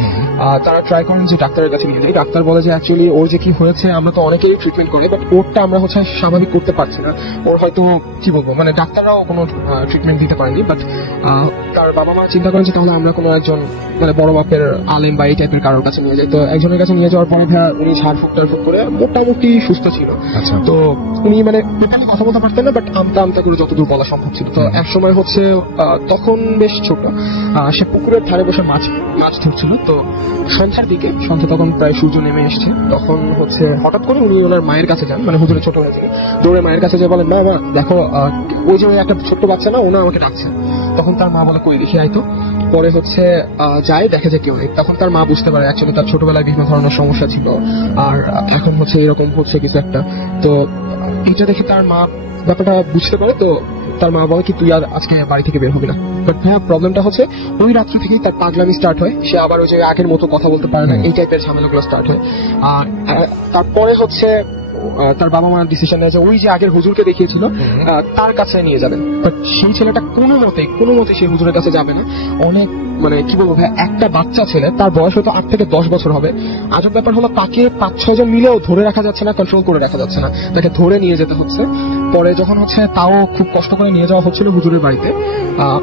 তারা ট্রাই করেন যে ডাক্তারের কাছে নিয়ে যাই। ডাক্তার বলে যে অ্যাকচুয়ালি ওর যে কি হয়েছে আমরা তো অনেকেই ট্রিটমেন্ট করি, বাট ওরটা আমরা হচ্ছে স্বাভাবিক করতে পারছি না। ওর হয়তো কি বলবো মানে ডাক্তাররাও কোনো ট্রিটমেন্ট দিতে পারেনি। বাট তার বাবা মা চিন্তা করেন যে তাহলে আমরা কোনো একজন মানে বড় মাপের আলেম বা এই টাইপের কারোর কাছে নিয়ে যাই। তো একজনের কাছে নিয়ে যাওয়ার পরে উনি ঝাড়ফুঁক টাড়ফুঁক করে মোটামুটি সুস্থ ছিল। আচ্ছা। তো উনি মানে টোটালি কথা বলতে পারতেন না, বাট আমতা আমতা করে যতদূর বলা সম্ভব ছিল। তো এক সময় হচ্ছে তখন বেশ ছোট, সে পুকুরের ধারে বসে মাছ ধরছিল। তো সন্ধ্যার দিকে, সন্ধ্যা তখন প্রায় সূর্য নেমে এসছে, তখন হচ্ছে হঠাৎ করে উনি ওনার মায়ের কাছে যান, মানে হুজুরের ছোট হয়েছিল, দৌড়ে মায়ের কাছে যে বলেন মা মা দেখো ওই যে একটা ছোট্ট বাচ্চা না ওনা আমাকে ডাকছে। তখন তার মা বলে কই দেখি আইতো। পরে হচ্ছে যায়, দেখে যে কেউ নেই। তখন তার মা বুঝতে পারে অ্যাকচুয়ালি তার ছোটবেলায় বিভিন্ন ধরনের সমস্যা ছিল আর এখন হচ্ছে এরকম হচ্ছে কিছু একটা। তো এটা দেখে তার মা ব্যাপারটা বুঝতে পারে। তো তার মা বলে কি তুই আর আজকে বাড়ি থেকে বের হবি না। বাট ভাইয়া প্রবলেমটা হচ্ছে ওই রাত্রি থেকেই তার পাগলামি স্টার্ট হয়, সে আবার ওই যে আগের মতো কথা বলতে পারে না, এই টাইপের ঝামেলাগুলো স্টার্ট হয়। আর তারপরে হচ্ছে তার বাবা মার ডিসিশন নেয় যে ওই যে আগের হুজুরকে দেখিয়েছিল তার কাছে নিয়ে যাবেন। বাট সেই ছেলেটা কোনো মতে সেই হুজুরের কাছে যাবে না। অনেক মানে কি বলবো ভাই, একটা বাচ্চা ছেলে, তার বয়স হয়তো 8 থেকে 10 বছর হবে। আজব ব্যাপার হলো তাকে 5-6 জন মিলেও ধরে রাখা যাচ্ছে না, কন্ট্রোল করে রাখা যাচ্ছে না, তাকে ধরে নিয়ে যেতে হচ্ছে। পরে যখন হচ্ছে তাও খুব কষ্ট করে নিয়ে যাওয়া হচ্ছিল হুজুরের বাড়িতে,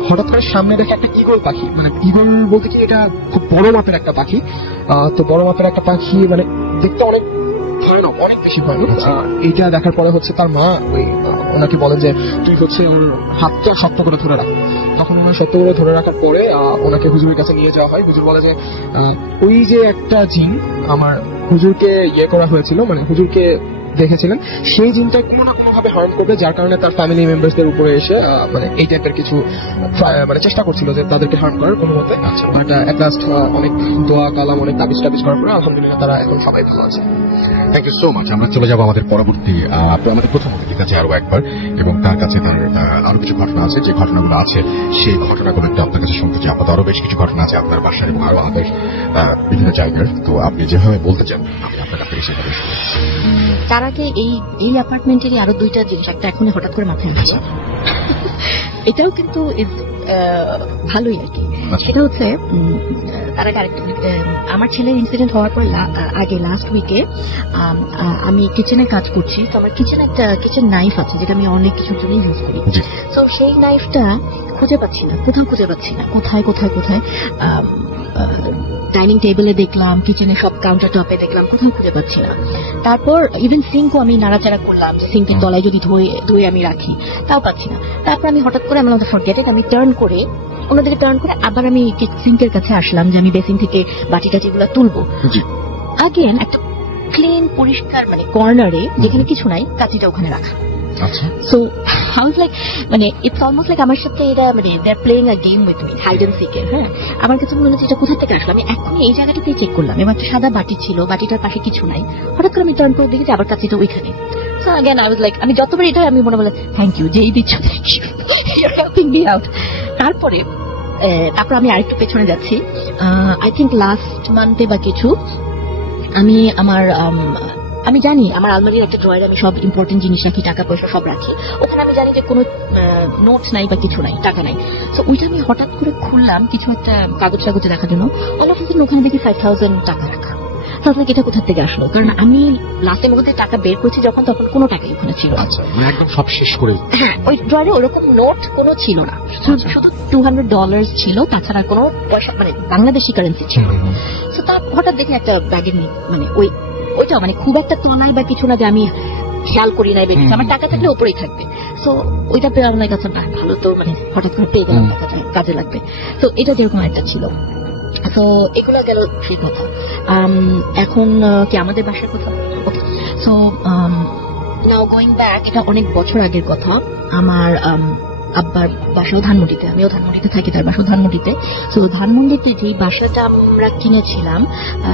হঠাৎ করে সামনে দেখে একটা ঈগল পাখি, মানে ঈগল বলতে কি এটা খুব বড় মাপের একটা পাখি। তো বড় মাপের একটা পাখি মানে দেখতে অনেক ভয়ানক, অনেক বেশি ভয়ানক। এইটা দেখার পরে হচ্ছে তার মা ওই ওনাকে বলে যে তুই হচ্ছে ওর হাতটা শক্ত করে ধরে রাখ। তখন ওনার শক্ত করে ধরে রাখার পরে ওনাকে হুজুরের কাছে নিয়ে যাওয়া হয়। হুজুর বলে যে ওই যে একটা জিন আমার হুজুরকে ইয়ে করা হয়েছিল, মানে হুজুরকে দেখেছিলেন, সেই জিনটা কোনো না কোনো ভাবে হার্ম করবে, যার কারণে তার ফ্যামিলি মেম্বারসদের উপরে এসে মানে এই টাইপের কিছু মানে চেষ্টা করছিল যে তাদেরকে হার্ম করার কোনো মতে। বাট এট লাস্ট অনেক দোয়া কালাম, অনেক তাবিজ টাবিজ করার পরে আলহামদুলিল্লাহ তারা এখন সবাই ভালো আছে। Thank you so much. আমরা চলে যাবো আমাদের পরবর্তী আমাদের প্রথম অতিথির কাছে আরো একবার, এবং তার কাছে তার আরো কিছু ঘটনা আছে, যে ঘটনাগুলো আছে সেই ঘটনাগুলো একটু আপনার কাছে শুনতে চাই। আপাতত আরো বেশ কিছু ঘটনা আছে আপনার বাসার এবং আরো আমাদের বিভিন্ন জায়গার, তো আপনি যেভাবে বলতে চান আমি আপনার কাছ থেকে সেভাবে শুনবো। তার আগে এই অ্যাপার্টমেন্টেরই আরো দুইটা জিনিস, একটা এখন হঠাৎ করে মাথায় আসছে, এটাও কিন্তু ভালোই আর কি। সেটা হচ্ছে তার আগে আরেকটা আমার ছেলের ইনসিডেন্ট হওয়ার পর আগে লাস্ট উইকে আমি কিচেনে কাজ করছি। তো আমার কিচেন নাইফ আছে যেটা আমি অনেক কিছুর জন্য ইউজ করি। তো সেই নাইফটা খুঁজে পাচ্ছি না, কোথাও খুঁজে পাচ্ছি না, কোথায় ডাইনিং টেবিলে দেখলাম, কিচেনে সব কাউন্টার টপে দেখলাম, কোথাও খুঁজে পাচ্ছি না। তারপর ইভেন সিঙ্কও আমি নাড়াচাড়া করলাম, সিঙ্কের তলায় যদি ধুয়ে আমি রাখি, তাও পাচ্ছি না। তারপর আমি হঠাৎ করে আমি ফরগেট ইট, আমি ওনাদেরকে টার্ন করে আবার আমি সিঙ্কের কাছে আসলাম যে আমি বেসিন থেকে বাটি টাটিগুলো তুলবো। আগেন একটা ক্লিন পরিষ্কার মানে কর্নারে যেখানে কিছু নাই, কাঁচিটা ওখানে রাখা। সো I was like, মানে ইটস অলমোস্ট লাইক আমার সাথে এটা মানে they are playing a game with me, hide and সিকের। হ্যাঁ, আমার কাছে মনে হচ্ছে এটা কোথা থেকে আসলো। আমি এখন এই জায়গাটাতেই চেক করলাম, এবার একটা সাদা বাটি ছিল, বাটিটার পাশে কিছু নাই। হঠাৎ করে আমি টার্ন করে দেখেছি আবার কাঁচিটা ওইখানে। So again I was like, আমি যতবার এটা আমি মনে বলে থ্যাংক ইউ, যেই দিচ্ছ thank you, you are helping me out. তারপর আমি আরেকটু পেছনে যাচ্ছি। আই থিঙ্ক লাস্ট মান্থে বা কিছু আমি জানি আমার আলমারির একটা ড্রয়ারে আমি সব ইম্পর্টেন্ট জিনিস রাখি, টাকা পয়সা সব রাখি। ওখানে আমি জানি যে কোনো নোটস নাই বা কিছু নাই, টাকা নাই। তো ওইটা আমি হঠাৎ করে খুললাম কিছু একটা কাগজে দেখার জন্য, ওখানে দেখি 5,000 টাকা রাখা। তাহলে এটা কোথা থেকে আসলো? কারণ আমি লাস্টের মধ্যে টাকা বের করেছি যখন, তখন কোনো টাকাই ওখানে ছিল না। একদম সব শেষ করে। হ্যাঁ, ওই ড্রয়ারে ওরকম নোট কোনো ছিল না, শুধু $200 ছিল, তাছাড়া কোনো পয়সা মানে বাংলাদেশি কারেন্সি ছিল। তো তার হঠাৎ দেখে একটা ব্যাগের মানে ওইটা মানে খুব একটা তলায় বা কিছু না যে আমি খেয়াল করি নাই, বেরিয়েছে, আমার টাকা থাকলে ওপরেই থাকবে। তো ওইটা পেয়ে আমার কাছে ভালো, তো মানে হঠাৎ করে পেয়ে গেলাম, টাকাটা কাজে লাগবে। তো এটা যেরকম একটা ছিল। তো এগুলো গেল সেই কথা। এখন কি আমাদের বাসার কথা? ওকে, সো নাও গোয়িং ব্যাক, এটা অনেক বছর আগের কথা। আমার আব্বার বাসাও ধানমন্ডিতে, আমিও ধানমন্ডিতে থাকি, তার বাসাও ধানমন্ডিতে। তো ধানমন্ডিতে যেই বাসাটা আমরা কিনেছিলাম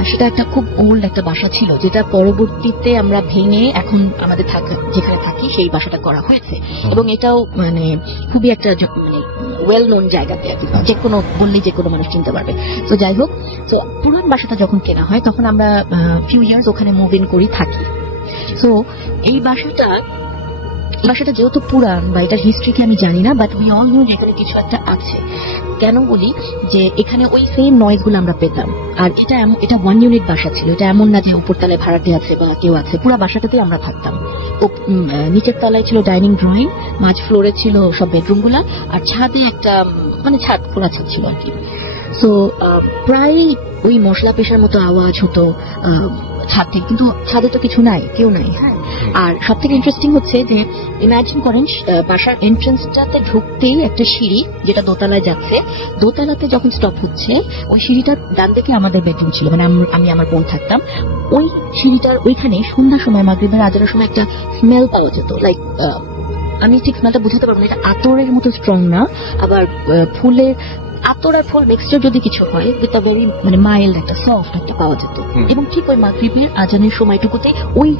সেটা একটা খুব ওল্ড একটা বাসা ছিল, যেটা পরবর্তীতে আমরা ভেঙে এখন আমাদের যেখানে থাকি সেই বাসাটা করা হয়েছে। এবং এটাও মানে খুবই একটা মানে ওয়েল নোন জায়গাতে আর কি, যে কোনো বললেই যে কোনো মানুষ চিনতে পারবে। তো যাই হোক, তো পুরান বাসাটা যখন কেনা হয় তখন আমরা ফিউ ইয়ার্স ওখানে মুভ ইন করি, থাকি। তো এই বাসাটা যেহেতু পুরান বা এটার হিস্ট্রি কি আমি জানি না, বাট উই অল নো এখানে কিছু একটা আছে। কেন বলি যে এখানে ওই সেম নয়েজ গুলো আমরা পেতাম। আর এটা 1 ইউনিট বাসা ছিল, এটা এমন না যে উপরতলায় ভাড়াটে আছে বা কেউ আছে, পুরো বাসাটাতে আমরা থাকতাম। নিচের তলায় ছিল ডাইনিং ড্রয়িং, মাঝ ফ্লোরে ছিল সব বেডরুম গুলা, আর ছাদে একটা মানে ছাদ, খোলা ছাদ ছিল আর কি। সো প্রায় ওই মশলা পেশার মতো আওয়াজ হতো ছাদ থেকে, কিন্তু ছাদে তো কিছু নাই, কেউ নাই। হ্যাঁ, আর সব থেকে ইন্টারেস্টিং হচ্ছে যে ইমাজিন করেন বাসার এন্ট্রান্সটাতে ঢুকতেই একটা সিঁড়ি যেটা দোতলায় যাচ্ছে, দোতলাতে যখন স্টপ হচ্ছে ওই সিঁড়িটার ডান দিকে আমাদের বেডরুম ছিল, মানে আমি আমার বোন থাকতাম। ওই সিঁড়িটার ওইখানে সন্ধ্যার সময়, মাগরিবের আজানের সময় একটা স্মেল পাওয়া যেত। লাইক আমি ঠিক স্মেলটা বুঝাতে পারবো না, এটা আতরের মতো স্ট্রং না, আবার ফুলের আতর আর ফুল মিক্সচার যদি কিছু হয়, উইথ আ ভেরি মানে মাইল্ড একটা সফট একটা পাওয়া যেত। এবং ঠিক ওই মাগরিবের আজানের সময়টুকুতে ওই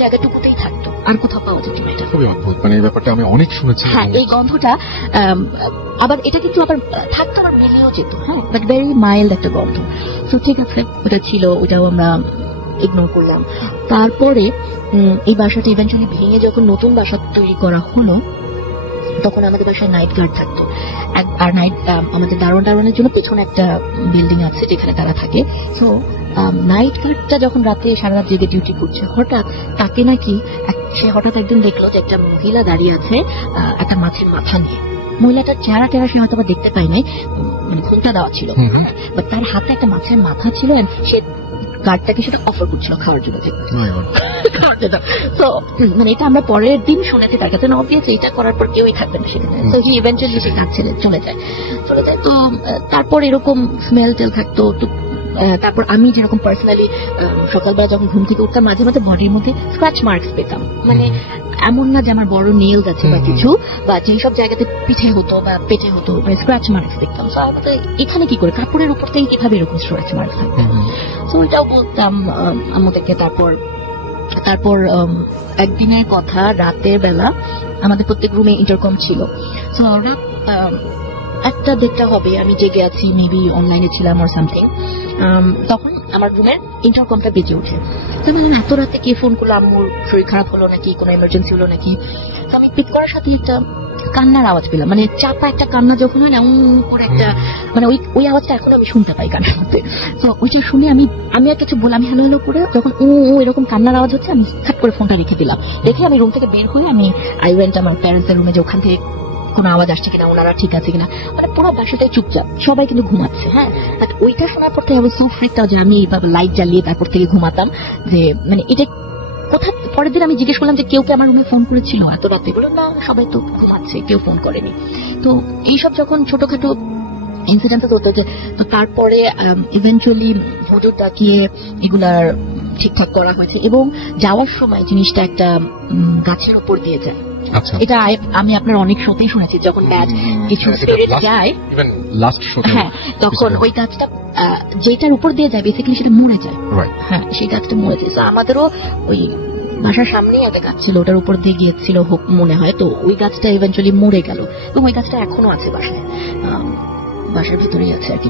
জায়গাটুকুতেই থাকতো। আর কোথাও পাওয়া যেত না এটা। খুবই অদ্ভুত, মানে এই ব্যাপারটা আমি অনেক শুনেছি। হ্যাঁ, এই গন্ধটা আবার এটা কিন্তু আবার থাকতো, আবার মিলিয়েও যেত, হ্যাঁ, বাট ভেরি মাইল্ড একটা গন্ধ। তো ঠিক আছে, ওটা ছিল, ওটাও আমরা ইগনোর করলাম। তারপরে এই বাসাটা ইভেন্চুয়ালি ভেঙে যখন নতুন বাসা তৈরি করা হলো, তখন আমাদের বাসায় নাইট গার্ড থাকতো। আর নাইট আমাদের দারোয়ানের জন্য পেছনে একটা বিল্ডিং আছে যেখানে তারা থাকে। তো নাইট গার্ডটা যখন রাতে সারা রাত জেগে ডিউটি করছে, হঠাৎ তাকে নাকি সে হঠাৎ একদিন দেখলো যে একটা মহিলা দাঁড়িয়ে আছে একটা মাছের মাথা নিয়ে। মহিলাটার চেহারা টেরা সে হয়তো দেখতে পাই নাই, মানে ঘুমটা দেওয়া ছিল, বাট তার হাতে একটা মাছের মাথা ছিল, and সে গার্ডটাকে সেটা অফার করছিল খাওয়ার জন্য। তো মানে এটা আমরা পরের দিন শুনেছি তার কাছে, অবভিয়াসলি এটা করার পর কেউই থাকবে না সেখানে। তো হি ইভেন্চুয়ালি সে কাজ ছেড়ে চলে যায়। তো তারপর এরকম স্মেল টেল থাকতো। তো তারপর আমি যেরকম পার্সোনালি সকালবেলা যখন ঘুম থেকে উঠতাম, মাঝে মাঝে বডির মধ্যে স্ক্র্যাচ মার্কস পেতাম। মানে এমন না যে আমার বড় নেল আছে বা কিছু, বা যেসব জায়গাতে পিঠে হতো বা পেটে হতো স্ক্র্যাচ মার্কস দেখতাম। তো আমাদের এখানে কি করে, কাপড়ের উপর থেকে কিভাবে এরকম স্ক্র্যাচ মার্কস থাকবে? তো ওইটাও বলতাম আমাদেরকে। তারপর একদিনের কথা, রাতের বেলা আমাদের প্রত্যেক রুমে ইন্টারকম ছিল। তো একটা দেখতে হবে, আমি জেগে আছি, মেবি অনলাইনে ছিলাম অর সামথিং, তখন আমার রুমের ইন্টারকমটা বেজে ওঠে। তো আমি এত রাতে কে ফোন করলো, আম্মুর শরীর খারাপ হলো নাকি, কোনো এমার্জেন্সি হলো নাকি। তো আমি পিক করার সাথে একটা কান্নার আওয়াজ পেলাম, মানে চাপা একটা কান্না যখন হয় না, করে একটা, মানে ওই আওয়াজটা এখন আমি শুনতে পাই কানের মধ্যে। তো ওইটা শুনে আমি আর কিছু বললাম, আমি হ্যালো করে যখন এরকম কান্নার আওয়াজ হচ্ছে, আমি খাট করে ফোনটা রেখে দিলাম। রেখে আমি রুম থেকে বের হয়ে আই ওয়েন্ট আমার প্যারেন্টসের রুমে, যে ওখান থেকে কোনো আওয়াজ আসছে কিনা, ওনারা ঠিক আছে কিনা। মানে পুরো বাসাটাই চুপচাপ, সবাই কিন্তু ঘুমাচ্ছে। হ্যাঁ, বাট ওইটা শোনার পর থেকে আমি সো ফ্রিকড আউট যে আমি এইভাবে লাইট জ্বালিয়ে তারপর থেকে ঘুমাতাম, যে মানে এটা কোথায়। পরের দিন আমি জিজ্ঞেস করলাম যে কেউ কি আমার রুমে ফোন করেছিল এত রাতে? বললো না, সবাই তো ঘুমাচ্ছে, কেউ ফোন করেনি। তো এইসব যখন ছোটখাটো ইনসিডেন্ট হতো, তো তারপরে ইভেন্চুয়ালি হুজুর ডাকিয়ে এগুলার ঠিকঠাক করা হয়েছে। এবং যাওয়ার সময় জিনিসটা একটা গাছের উপর দিয়ে যায়। আচ্ছা, এটা আমি আপনার অনেক শোতেই শুনেছি, যখন ব্যাড কিছু স্পিরিট যায়, ইভেন লাস্ট শোতে, হ্যাঁ, তখন ওই গাছটা যেটার উপর দিয়ে যায় বেসিক্যালি সেটা মরে যায়। রাইট, হ্যাঁ, সেই গাছটা মরে যায়। তো আমাদেরও ওই বাসার সামনেই একটা গাছ ছিল, ওটার উপর দিয়ে গিয়েছিল মনে হয়। তো ওই গাছটা ইভেন্চুয়ালি মরে গেল, এবং ওই গাছটা এখনো আছে বাসায়, বাসার ভিতরেই আছে আর কি।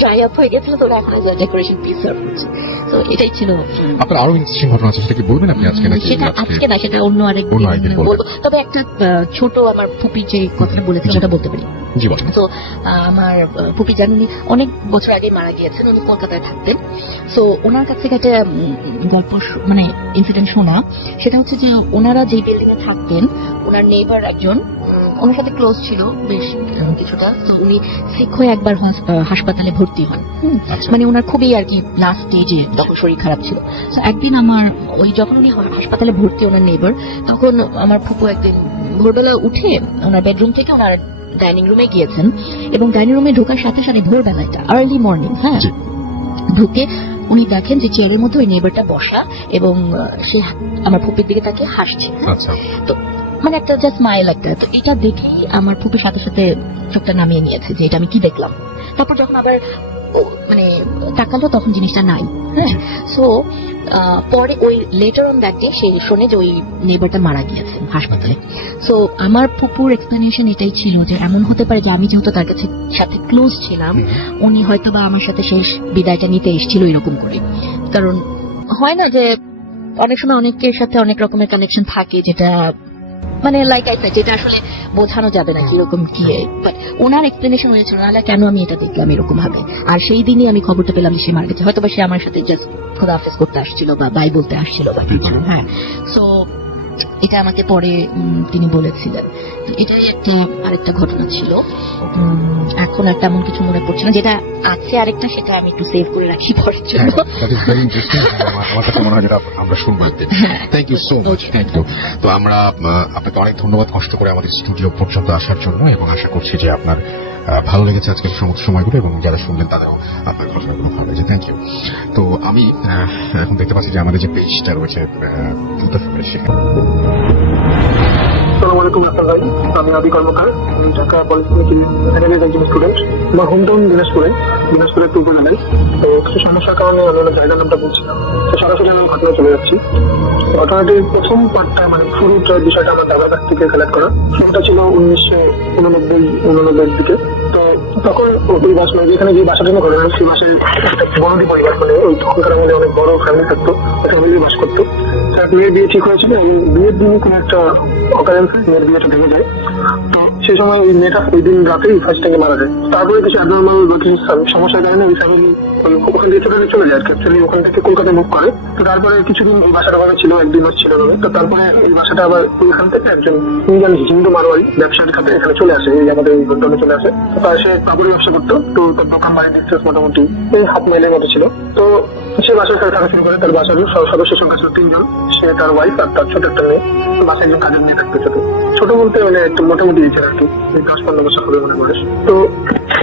ড্রাই আপ হয়ে গেছিল, তো এখন ডেকোরেশন পিস সার্ভ করছে। তো এটাই ছিল। আপনার আরো ইন্টারেস্টিং ঘটনা আছে, সেটা কি বলবেন আপনি আজকে নাকি? সেটা আজকে না, সেটা অন্য আরেকদিন বলবো। তবে একটা ছোট আমার ফুপি যে কথাটা বলেছিলাম ওটা বলতে পারি। জি বলেন। তো আমার ফুপি জান, উনি অনেক বছর আগে মারা গিয়েছেন, উনি কলকাতায় থাকতেন। তো ওনার কাছ থেকে একটা গল্প, মানে ইনসিডেন্ট শোনা। সেটা হচ্ছে যে ওনারা যে বিল্ডিং এ থাকতেন, ওনার নেইবার একজন ওনার সাথে ক্লোজ ছিল বেশ কিছুটা। তো উনি সিক হয়ে একবার হাসপাতালে ভর্তি হন। মানে ওনার খুবই আর কি লাস্ট স্টেজে, তখন শরীর খারাপ ছিল। তো একদিন আমার ওই যখন উনি হাসপাতালে ভর্তি, ওনার নেইবার, তখন আমার ফুপু একদিন ভোরবেলা উঠে ওনার বেডরুম থেকে ওনার ডাইনিং রুমে গিয়েছেন, এবং ডাইনিং রুমে ঢোকার সাথে সাথে ভোরবেলা, এটা আর্লি মর্নিং, হ্যাঁ, ঢুকে উনি দেখেন যে চেয়ারের মধ্যে ওই নেইবারটা বসা, এবং সে আমার ফুপির দিকে তাকে হাসছে। তো মানে একটা জাস্ট স্মাইল একটা। তো এটা দেখেই আমার ফুপির সাথে সাথে চোখটা নামিয়ে নিয়েছে যে এটা আমি কি দেখলাম। তারপর যখন আবার মানে তাকালো, তখন জিনিসটা নাই। হ্যাঁ, সো পরে ওই লেটার অন দ্যাট ডে সে শোনে যে ওই নেইবারটা মারা গিয়েছে হাসপাতালে। সো আমার ফুপুর এক্সপ্লেনেশন এটাই ছিল যে এমন হতে পারে যে আমি যেহেতু তার কাছে সাথে ক্লোজ ছিলাম, উনি হয়তো বা আমার সাথে শেষ বিদায়টা নিতে এসেছিল এরকম করে। কারণ হয় না যে অনেক সময় অনেকের সাথে অনেক রকমের কানেকশন থাকে, যেটা মানে লাইক আই সেড, যেটা আসলে বোঝানো যাবে না কিরকম কি। বাট ওনার এক্সপ্লেনেশন হয়েছিল, নাহলে কেন আমি এটা দেখলাম এরকম ভাবে। আর সেই দিনই আমি খবরটা পেলাম যে সে মারা গেছে। হয়তো বা সে আমার সাথে জাস্ট খোদা হাফেজ করতে আসছিল বা বাই বলতে আসছিল বা কিছু। হ্যাঁ, সো এটা আমাকে পরে তিনি বলেছিলেন। তো এটাই একটা আরেকটা ঘটনা ছিল। এখন আর তেমন কিছু মনে পড়ছে না। যেটা আছে আরেকটা, সেটা আমি একটু সেভ করে রাখি পরের জন্য। আমার কাছে মনে হয় যেটা আমরা শুনবো একদিন। Thank you so much, thank you. তো আমরা আপনাকে অনেক ধন্যবাদ কষ্ট করে আমাদের স্টুডিও পর্যন্ত আসার জন্য, এবং আশা করছি যে আপনার ভালো লেগেছে আজকের সমস্ত সময়গুলো, এবং যারা শুনলেন তাদেরও আপনার ঘটনাগুলো ভালো লেগেছে। Thank you. তো আমি এখন দেখতে পাচ্ছি যে আমাদের যে পেজটা রয়েছে সেখানে। আসসালামু আলাইকুম আসাদ ভাই, আমি আবি কর্মকার, ঢাকা পলিটেকনিক একজন স্টুডেন্ট। আমার হোম টাউন দিনাজপুরে। দিনাজপুরের একটু উপজেলায়। তো কিছু সমস্যার কারণে আমি আমার জায়গার নামটা বলছিলাম, তো সরাসরি আমি ঘটনা চলে যাচ্ছি। ঘটনাটির প্রথম পার্টটা মানে শুরুটা বিষয়টা আমার দাদার কাছ থেকে কালেক্ট করা। সেটা ছিল 1989 দিকে। তো তখন ওই বাস মানে যেখানে যে বাসার জন্য ঘটনা, সেই বাসে একটা বড়দি পরিবার, মানে ওই তখনকার আমাদের অনেক বড় ফ্যামিলি থাকতো, ফ্যামিলি বাস করতো। তার মেয়ের বিয়ে ঠিক হয়েছিল এবং বিয়ের দিনে কোনো একটা অকারেন্সে মেয়ের বিয়েটা ভেঙে যায়। তো সেই সময় ওই মেয়েটা ওই দিন রাতেই ফার্স্ট টাইমে মারা যায়। তারপরে কিছু অ্যাবনর্মাল বা কিছু সমস্যার কারণে ওই ফ্যামিলি ওখান থেকে চলে যায় আর কি। অ্যাকচুয়ালি ওখান থেকে কলকাতায় মুভ করে। তো তারপরে কিছুদিন ওই বাসাটা ভাবে ছিল, 1-2 মাস ছিল না। তো তারপরে ওই বাসাটা আবার ওইখান থেকে একজন ইন্ডিয়ান হিন্দু মারোয়ারি ব্যবসায়ীর খাতে এখানে চলে আসে, এই আমাদের এই বর্তমানে চলে আসে। তো তার সে কাপড়ের ব্যবসা করতো। তো তার দোকান বাড়ির ডিস্টেন্স মোটামুটি এই 1/2 মাইলের মতো ছিল। তো সে বাসার সাথে থাকা শুরু করে। তার বাসার সদস্যের সংখ্যা ছিল 3 জন। সে, তার ওয়াইফ আর তার ছোট একটা মেয়ে। বাসায় একজন কাজের মেয়ে থাকতো ছোট। ছোট বলতে মানে একটু মোটামুটি ছিল আর কি, 10-15 বছর হবে মনে বয়স। তো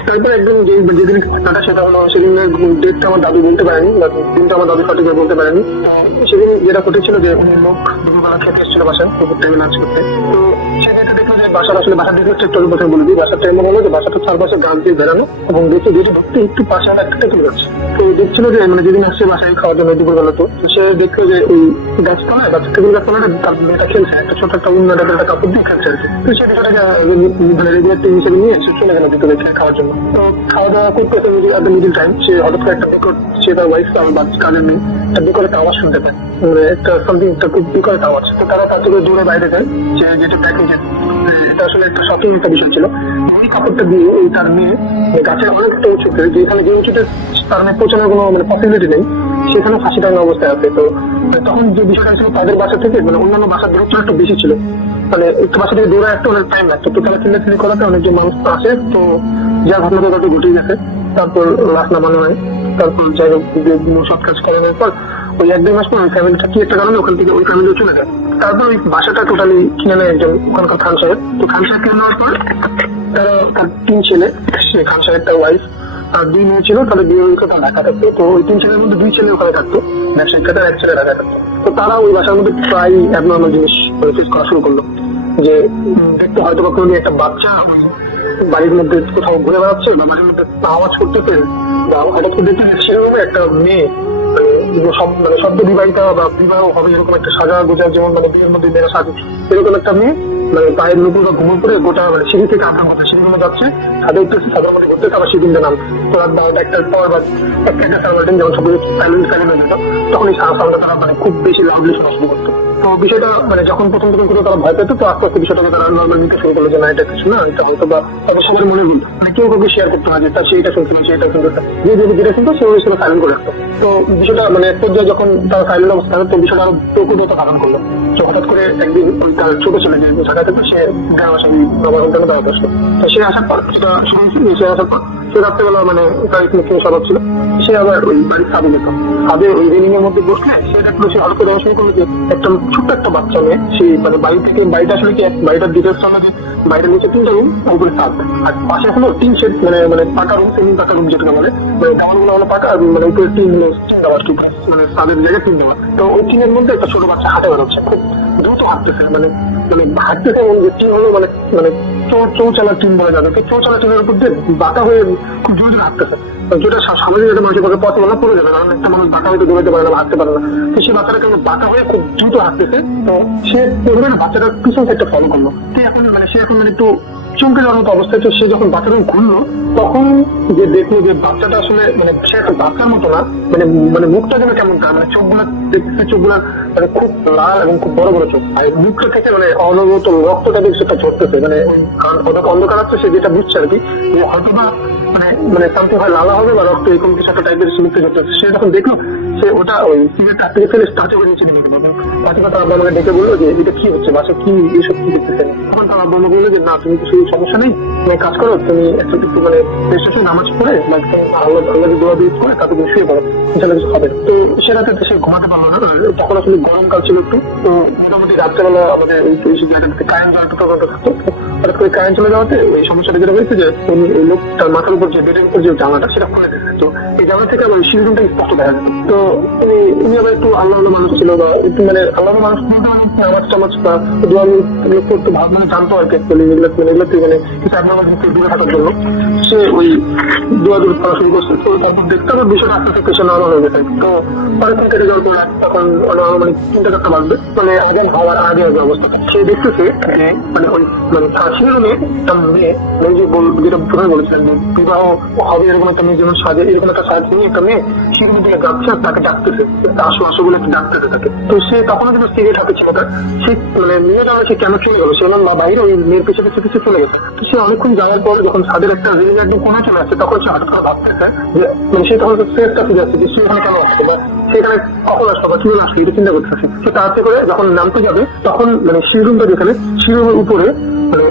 তারপর একদম যেদিন কাটা সেটা হলো, সেদিনের ডেটটা আমার দাদু বলতে পারেনি বা দিনটা আমার দাদু সঠিক বলতে পারেনি। সেদিন যেটা ঘটেছিল যে উনি লোক দুপুরবেলা খেতে এসেছিল বাসায়, দুপুর টাইমে লাঞ্চ করতে। তো সেদিনটা দেখলো যে বাসার আসলে বাসার দিকে একটু কথা বলে দিই। বাসাটা এমন হলো যে বাসাটা চারপাশে গাছ দিয়ে বেড়ানো এবং দেখে যেটা ঢুকতে একটু পাশে একটা টেবিল যাচ্ছে। তো দেখছিল যে মানে যেদিন আসছে বাসায় খাওয়ার জন্য দুপুরবেলা, তো সে দেখলো যে এই গাছতলায় বা টেবিল গাছতলায় তার মেয়েটা খেলছে, একটা ছোট একটা উন্না টাইপের একটা কাপড় দিয়ে খেলছে। তো সে বিষয়টাকে মানে রেগুলার টিম হিসেবে নিয়ে সে চলে গেল ভিতরে খাওয়ার জন্য। তো খাওয়া দাওয়া করতে মিডিল টাইম সে হঠাৎ করে একটা বিকট, সে তার ওয়াইফ আমার কাজের মেয়ে একটা বিকট একটা আওয়াজ শুনতে পায়, মানে একটা সামথিং একটা খুব বিকট একটা আওয়াজ। তো তারা তার থেকে দূরে বাইরে যায়, যে যেটা প্যাকেজে এটা আসলে একটা শকিং একটা বিষয় ছিল। ওই কাপড়টা দিয়ে ওই তার মেয়ে গাছের অনেকটা উঁচুতে, যেখানে যে উঁচুতে তার মানে পৌঁছানোর কোনো মানে পসিবিলিটি নেই, সেখানে ফাঁসি টাঙা অবস্থায় আছে। তো তখন যে বিষয়টা ছিল তাদের বাসা থেকে মানে অন্যান্য বাসার দূরত্ব একটু বেশি ছিল, মানে একটু বাসা থেকে দূরে একটা অনেক টাইম লাগতো। তো তারা চিল্লাচিল্লি করাতে অনেকজন মানুষ তো আসে। তো যা ঘটনাটা তাদের ঘটে গেছে, তারপর লাশ নামানো হয়। তারপর যাই হোক সব কাজ করানোর পর ওই 1-2 মাস পর ওই ফ্যামিলিটা কি একটা কারণে ওখান থেকে ওই ফ্যামিলি চলে যায়। তারপর ওই বাসাটা টোটালি কিনে নেয় একজন ওখানকার খান সাহেব। তো খান সাহেব কিনে নেওয়ার পর তারা তার 3 ছেলে, সে খান সাহেব তার ওয়াইফ আর 2 মেয়ে ছিল, তাদের বিয়ে হয়ে ঢাকা থাকতো। তো ওই 3 ছেলের মধ্যে 2 ছেলে ওখানে থাকতো ব্যবসায়িক খাতে, 1 ছেলে ঢাকা থাকতো। তো তারা ওই বাসার মধ্যে প্রায় অ্যাবনর্মাল জিনিস ফেস করা শুরু করলো। যে দেখতে হয়তো বা কোনো একটা বাচ্চা বাড়ির মধ্যে কোথাও ঘুরে বেড়াচ্ছে বা বাড়ির মধ্যে আওয়াজ করতেছে, বা হঠাৎ করে দেখতে সেরকম একটা মেয়ে মানে সদ্য বিবাহিতা বা বিবাহ হবে এরকম একটা সাজা গোজা, যেমন মানে বিয়ের মধ্যে মেয়েরা সাজে, এরকম একটা মেয়ে মানে পায়ের নুপুর বা ঘুমো করে গোটা মানে সিঁড়ি থেকে আসার মধ্যে সিঁড়িগুলো যাচ্ছে, ছাদে উঠতেছে, ছাদের মধ্যে ঘুরতেছে, আবার সিঁড়ি নাম তো রাত 1টার পর বা 1টা সাড়ে 1টা যখন সব সাইলেন্ট হয়ে যেত, তখন এই সাউন্ডটা তারা মানে খুব বেশি লাউডলি শোনা শুরু করতো। তো বিষয়টা মানে যখন প্রথম তারা ভয় পেত, তো আস্তে আস্তে বিষয়টাকে তারা নর্মাল নিতে শুরু করলো যে না এটা কিছু না, এটা হয়তো বা তাদের সবার মনে ভুল, মানে কেউ কাউকে শেয়ার করতে হয় যে তার সেইটা শুনছিল সেইটা শুনতে, যেটা শুনতো সে ওই সময় সাইলেন্ট করে রাখতো। তো বিষয়টা মানে এক পর্যায়ে যখন তারা সাইলেন্ট অবস্থা হবে, তো বিষয়টা আরো প্রকৃততা ধারণ করলো। তো হঠাৎ করে একদিন ওই তার ছোট ছেলে যে ঢাকায় থাকতো, সে গ্রাম আসা বাবার হোটেলে দাওয়াত আসলো। তো সে আসার পর সেটা সে আসার পর সে রাত্রেবেলা মানে তার একটু স্বভাব ছিল, সে আবার ওই বাড়ির ছাদে যেত। ছাদে ওই রেলিং এর মধ্যে বসলে সে দেখলো, সে হঠাৎ করে শুরু করলো যে একটা ছোট্ট একটা বাচ্চা মেয়ে, সেই মানে বাড়ি থেকে, বাড়িটা আসলে কি বাড়িটার ডিটেলস হলো যে বাইরের নিচে 3টা রুম, উপরে ছাদ, আর পাশে হলো 3 সেট মানে পাকা রুম, সেমিং পাকা রুম যেটা বলে, ডাবল গুলো হলো পাকা, মানে উপরে 3 দেওয়া, মানে ছাদের জায়গায় 3 দেওয়া। তো ওই 3-এর মধ্যে একটা ছোট বাচ্চা হাঁটে বেরোচ্ছে, খুব দ্রুত হাঁটতেছে, মানে হাঁটতেছে এমন যে 3 হলো মানে চৌচালা 3 বলা যাবে। তো চৌচালা 3-এর উপর দিয়ে বাঁকা হয়ে খুব জোরে হাঁটতেছে, যেটা সামাজিক একটা মানুষের পক্ষে পথ বলা পড়ে যাবে, কারণ একটা মানুষ বাঁকা হয়তো দৌড়াতে পারে না, হাঁটতে পারে না। তো সেই বাচ্চাটা কেমন বাঁকা হয়ে খুব দ্রুত হাঁটতেছে। তো সে বাচ্চাটার পিছন একটা ফলো করলো। তো এখন সে এখন একটু চমকে যাওয়ার মতো অবস্থায়। তো সে যখন বাচ্চাটা ঘুরলো, তখন যে দেখলো যে বাচ্চাটা আসলে মানে সে একটা বাচ্চার মতো না, মানে মুখটা যেন কেমন, মানে চোখগুলা দেখতে, চোখগুলা মানে খুব লাল এবং খুব বড় বড় চোখ, আর মুখটা থেকে মানে অনবরত রক্তটা দেখে সেটা ঝরতেছে, মানে অন্ধকার আছে, সে যেটা বুঝছে আর কি, হয়তো বা মানে সামথিং হয় লালা হবে বা রক্ত এরকম কিছু একটা টাইপের মুখে ঝরতেছে। সে যখন দেখলো, সে ওটা ওই সিগারেট হাত থেকে ফেলে স্টার্টে করে নিচে নিয়ে গেল। বাচ্চাটা তার আব্বা আমাকে ডেকে বললো যে এটা কি হচ্ছে, বাসা কি এইসব কি দেখতেছেন। তখন তার আব্বা আমাকে বললো যে না, তুমি কিছু সমস্যা নেই, তুমি কাজ করো, তুমি একটু মানে রেজিস্ট্রেশন নামাজ পড়ে আল্লাহ দোয়া দিয়ে করে তাতে তুমি শুয়ে পড়ো, তাহলে কিছু হবে। তো সে রাতে সে ঘুমাতে পারলো না, তখন আসলে গরমকাল ছিল একটু। তো মোটামুটি রাত্রেবেলা আমাদের ওই জায়গাটাতে কারেন্ট যাওয়ার তখন থাকতো, হঠাৎ করে কারেন্ট চলে যাওয়াতে ওই সমস্যাটা যেটা হয়েছে যে ওই লোক তার মাথার উপর যে বেডের উপর যে জামাটা সেটা খুলে দিচ্ছে। তো এই জামা থেকে আমার শিরুমটা স্পষ্ট দেখা যেত। তো উনি আবার একটু আল্লাহ মানুষ ছিল বা একটু মানে আলাদা মানুষ নামাজ টামাজ বা দোয়া এগুলো করতে মানে জানতো আর কি অ্যাকচুয়ালি এগুলো মানে এগুলোতে মানে কিছু আপনার দূরে থাকার জন্য সে ওই দোয়া দূর করা শুরু করছে। তো তারপর দেখতে হবে বিষয়টা আস্তে আস্তে পেছনে নর্মাল হয়ে গেছে। তো অনেকক্ষণ কেটে যাওয়ার পর তখন মানে 3টা-4টা বাজবে, মানে আজান হওয়ার আগে আগে অবস্থাটা সে দেখতেছে যে মানে ওই মানে ফাঁসির রুমে একটা মেয়ে, ওই যে যেটা প্রথমে বলেছিলেন যে বিবাহ হবে এরকম একটা মেয়ে যেমন সাজে, এরকম একটা সাজ নিয়ে একটা মেয়ে সিঁড়ির দিকে যাচ্ছে আর তাকে ডাকতেছে, আসো আসো বলে ডাকতেছে তাকে। তো সে তখনও কিন্তু সিগারেট হাতে ছিল তার, সে মানে মেয়েটা সে কেন চলে গেল, সে বাইরে ওই মেয়ের পেছনে পিছিয়ে চলে গেছে। তো সে অনেকক্ষণ যাওয়ার পর যখন ছাদের একটা রেঞ্জ একদম কোনা চলে আসছে তখন সে হঠাৎ করে ভাবতেছে যে মানে সে তখন স্ট্রেসটা ফিরে আসছে যে সে এখানে কেন আসছে বা সেখানে কখন আসলো বা কিভাবে আসলো এটা চিন্তা করতেছে। সে তাড়াতাড়ি করে যখন নামতে যাবে তখন মানে সিঁড়িটা যেখানে সিঁড়ির উপরে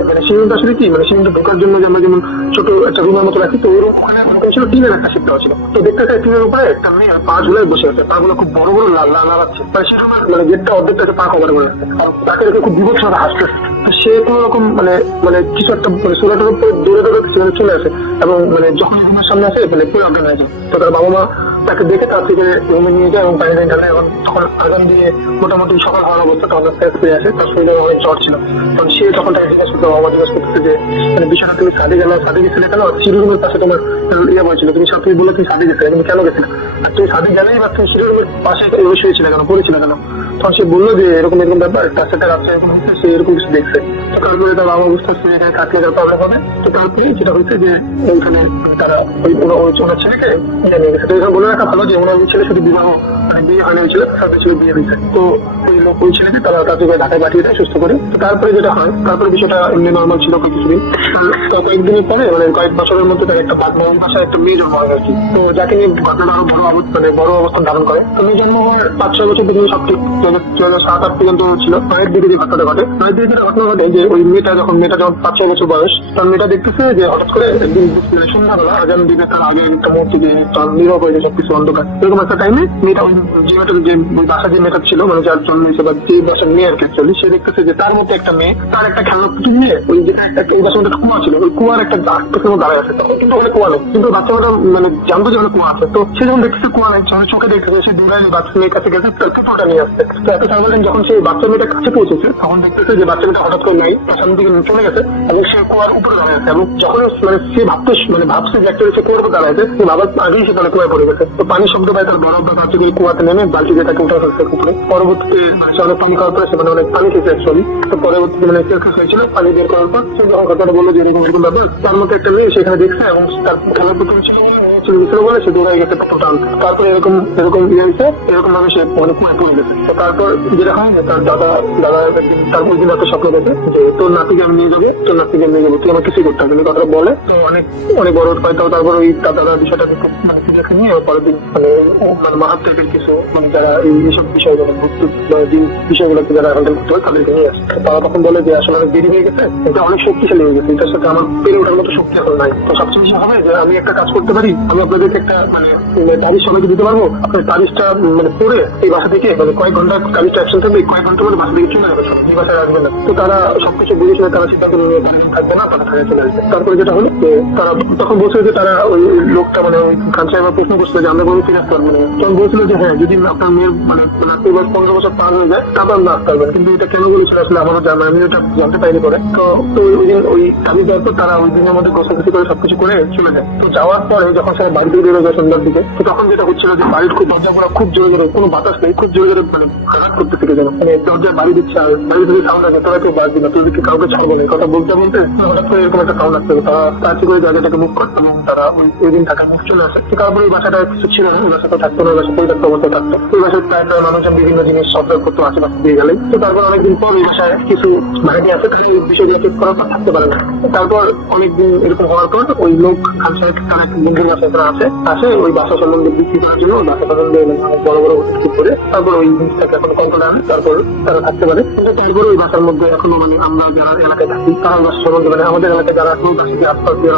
মানে সিঁড়িটা আসলে কি মানে সিঁড়িটা ঢোকার জন্য যে আমরা যেমন ছোট একটা রুমের মতো রাখি, তো ওই ওখানে ছিল টিনের একটা শিফট ছিল। তো দেখতে চাই টিনের উপরে একটা মেয়ে পা ঝুলাই বসে আছে, পা গুলো খুব বড় বড় লাগাচ্ছে, মানে সে সময় মানে গেটটা অর্ধেকটা পা কভার করে আছে আর তাকে রেখে খুব বিভৎস ভাবে হাসতেছে। তো সে কোনো রকম মানে মানে কিছু একটা মানে সোলাটার উপরে দৌড়ে দৌড়ে সেখানে চলে আসে এবং মানে যখন রুমের সামনে আসে মানে পুরো অজ্ঞান হয়ে যায়। তো তার বাবা মা তাকে দেখে তার থেকে রুমে নিয়ে যায় এবং পানি ঢালে এবং তখন আগাম দিয়ে মোটামুটি সকাল হওয়ার অবস্থা তখন ফিরে আসে। তার শরীরে অনেক জ্বর ছিল। তখন সে তখন তাকে জিজ্ঞেস করতে বাবা জিজ্ঞেস করতেছে যে মানে বিষয়টা তুমি সাদে গেলে সাদে গেছিলে কেন, সিঁড়ি রুমের পাশে তোমার ইয়ে বলছিল, তুমি সব তুমি বলে তুমি সাদে গেছিলে, তুমি কেন গেছিলে, আর তুমি সাদে গেলেই বা তুমি সিঁড়ি রুমের পাশে শুয়েছিলে কেন, পড়েছিলে কেন। তখন সে বললো যে এরকম এরকম ব্যাপার, তার সাথে রাত্রে এরকম হচ্ছে, সে এরকম কিছু দেখছে। তো তারপরে তার বাবা বুঝতে পারছে এখানে থাকলে তার প্রবলেম হবে। তো তারপরে যেটা হয়েছে যে ওইখানে তারা ওনার ছেলেকে নিয়ে গেছে। তো এখানে বলে রাখা ভালো যে ওনার ছেলে শুধু বিবাহ মানে বিয়ে হয়নি, ছিল সাথে ছিল বিয়ে হয়েছে। তো ওই লোক ওই ছেলেকে তারা তাকে ঢাকায় পাঠিয়ে দেয় সুস্থ করে। তো তারপরে যেটা হয় তারপরে বিষয়টা এমনি নর্মাল ছিল কিছুদিন। কয়েকদিনের পরে মানে কয়েক বছরের মধ্যে তার একটা বাসায় একটা মেয়ে জন্ম হয় আর কি। তো যাকে নিয়ে ঘটনাটা আরো বড় অবস্থান ধারণ করে। তো মেয়ে জন্ম হওয়ার 5-6 বছর পর্যন্ত সব ঠিক 2007-8 পর্যন্ত ছিল। মায়ের দিকে যে ঘটনাটা ঘটে, মায়ের দিকে যেটা ঘটনা ঘটে যে ওই মেয়েটা যখন 5-6 বছর বয়স, তার মেয়েটা দেখতেছে যে হঠাৎ করে একদিন সন্ধ্যাবেলা আজান দিবে তার আগে একটা মুহূর্তে যে তার নীরব হয়ে যায় সবকিছু অন্ধকার, এরকম একটা টাইমে মেয়েটা ওই যে মেয়েটা যে বাসা যে মেয়েটা ছিল মানে যার জন্ম হয়েছে বা যে বাসার মেয়ে আর কি অ্যাকচুয়ালি, সে দেখতেছে যে তার মধ্যে একটা মেয়ে তার একটা খেলনা পুতুল নিয়ে ওই যেখানে একটা ওই বাসার মধ্যে একটা কুয়া ছিল, ওই কুয়ার একটা আশপাশের মধ্যে দাঁড়ায় আছে। তখন কিন্তু ওখানে কুয়া নেই, কিন্তু বাচ্চাটা মানে জানতো যে ওখানে কুয়া আছে। তো সে যখন দেখতেছে কুয়া নেই, চোখে দেখতেছে, সে দূরে বাচ্চা মেয়ের কাছে গেছে তার পুতুলটা নিয়ে আসছে। তো এত সাধারণ যখন সেই বাচ্চা মেয়েটার কাছে পৌঁছেছে তখন দেখতেছে যে বাচ্চা মেয়েটা হঠাৎ করে নাই, তার সামনে দিকে চলে গেছে এবং সে কুয়ার উপরে দাঁড়ায় আছে। এবং যখন মানে সে ভাবছে যে একটা সে কুয়ার উপর দাঁড়ায় আছে, সে ভাবার আগেই সে তাহলে কুয়ায় পড়ে গেছে। তো পানির শব্দ পায়, তার বড় বাচ্চা করে কুয়াতে নেমে বালতি দিয়ে তাকে উঠে ফেলছে উপরে। পরবর্তীতে সে অনেক পানি খাওয়ার পরে সে মানে অনেক পানি খেয়েছে অ্যাকচুয়ালি। তো পরবর্তীতে মানে শেষ হয়েছিল পানি বের করার পর সে যখন কথাটা বললো যে এরকম এরকম ব্যাপার, তার মধ্যে একটা মেয়ে সেখানে দেখছে এবং তার খেলার প্রতি ছিল বলে সে দৌড়াই গেছে টান। তারপরে এরকম ইয়ে হয়েছে, এরকম ভাবে সে মানে কুয়ায় পড়ে গেছে। তো তারপর যেটা হয় যে তার দাদা তার ওই দিন একটা স্বপ্ন দেখে যে তোর নাতিকে আমি নিয়ে যাবো, তোর নাতিকে নিয়ে যাবো, তুই আমার কিছুই করতে হবে কথাটা বলে। তো অনেক বড় হয়। তারপর ওই তার দাদা বিষয়টা মানে দেখে নিয়ে পরের দিন মানে মাহাত টাইপের কিছু মানে যারা এইসব বিষয়গুলো ভর্তি যে বিষয়গুলোকে যারা হ্যান্ডেল করতে হয় তাদেরকে নিয়ে আসে। তারা তখন বলে যে আসলে অনেক দেরি হয়ে গেছে, এটা অনেক শক্তিশালী হয়ে গেছে, এটার সাথে আমার পেরে ওঠার মতো শক্তি এখন নাই। তো সবচেয়ে বেশি হবে যে আমি একটা কাজ করতে পারি, আমি আপনাদেরকে একটা মানে তারিখ সবাইকে দিতে পারবো, আপনার তারিখটা মানে পড়ে এই বাসা থেকে মানে কয়েক ঘন্টা তারিখটা অ্যাকশন থাকবে, কয়েক ঘন্টা পরে বাসা থেকে চলে যাবে, এই বাসায় আসবে না। তো তারা সবকিছু বুঝে শুনে তারা সিদ্ধান্ত নিয়ে থাকবে না, তারা থাকায় চলে আসবে। তারপরে যেটা হলো যে তারা তখন বলছিল যে তারা ওই লোকটা মানে ওই খান সাহেব প্রশ্ন করছিল যে আমরা বলে ফিরে আসতে পারবো না। তখন বলছিল যে হ্যাঁ যদি আপনার মেয়ের মানে 15 বছর পার হয়ে যায় তারপর আমরা আসতে পারবেন। কিন্তু এটা কেন বলেছিল আসলে আমারও জানা, আমি ওটা জানতে পাইনি পরে। তো ওই দিন ওই দাবি দেওয়ার পর তারা ওই দিনের মধ্যে গোছাগুছি করে সবকিছু করে চলে যায়। তো যাওয়ার পরে যখন সে বাড়ি থেকে বেরো যায় সন্ধ্যার দিকে, তো তখন যেটা হচ্ছিল যে বাড়ির খুব দরজাগুলো খুব জোরে জোরে, কোনো বাতাস নেই, খুব জোরে জোরে মানে খারাপ করতে থেকে যায়, মানে দরজায় বাড়ি দিচ্ছে আর বাড়ি থেকে সাউন্ড আসে, তারা কেউ বাড়বে না, তোদেরকে কাউকে ছাড়বো না। কথা বলতে বলতে হঠাৎ করে এরকম একটা সাউন্ড আসছে, তারা তাড়াতাড়ি করে জায়গাটাকে মুভ করতো এবং তারা ওই দিন থাকার মুখ চলে আসে। তারপরে এই বাসাটা কিছু ছিল না, এই বাসাটা থাকতো না, এই বাসা পরিত্যক্ত অবস্থায় থাকতো। এই বাসায় প্রায় মানুষজন বিভিন্ন জিনিস সবজার করতো আশেপাশে দিয়ে গেলে। তো তারপর অনেকদিন পর এই বাসায় কিছু ভাড়াটি আছে, তাহলে এই বিষয়গুলো চেক করার পর থাকতে পারে না। তারপর অনেকদিন এরকম হওয়ার পর ওই লোক খান সাহেব তার এক বন্ধুর বাসায় তারা আসে ওই বাসা সম্বন্ধে বিক্রি করার জন্য, ওই বাসা সম্বন্ধে বড় বড় ঠিক করে তারপর ওই জিনিসটাকে এখন কন্ট্রোলে আনে, তারপর তারা থাকতে পারে। কিন্তু তারপরে ওই বাসার মধ্যে এখনো মানে আমরা যারা এলাকায় থাকি তারা বাসা সম্বন্ধে মানে আমাদের এলাকায় যারা এখন বাসাকে আশপাশ দিয়ে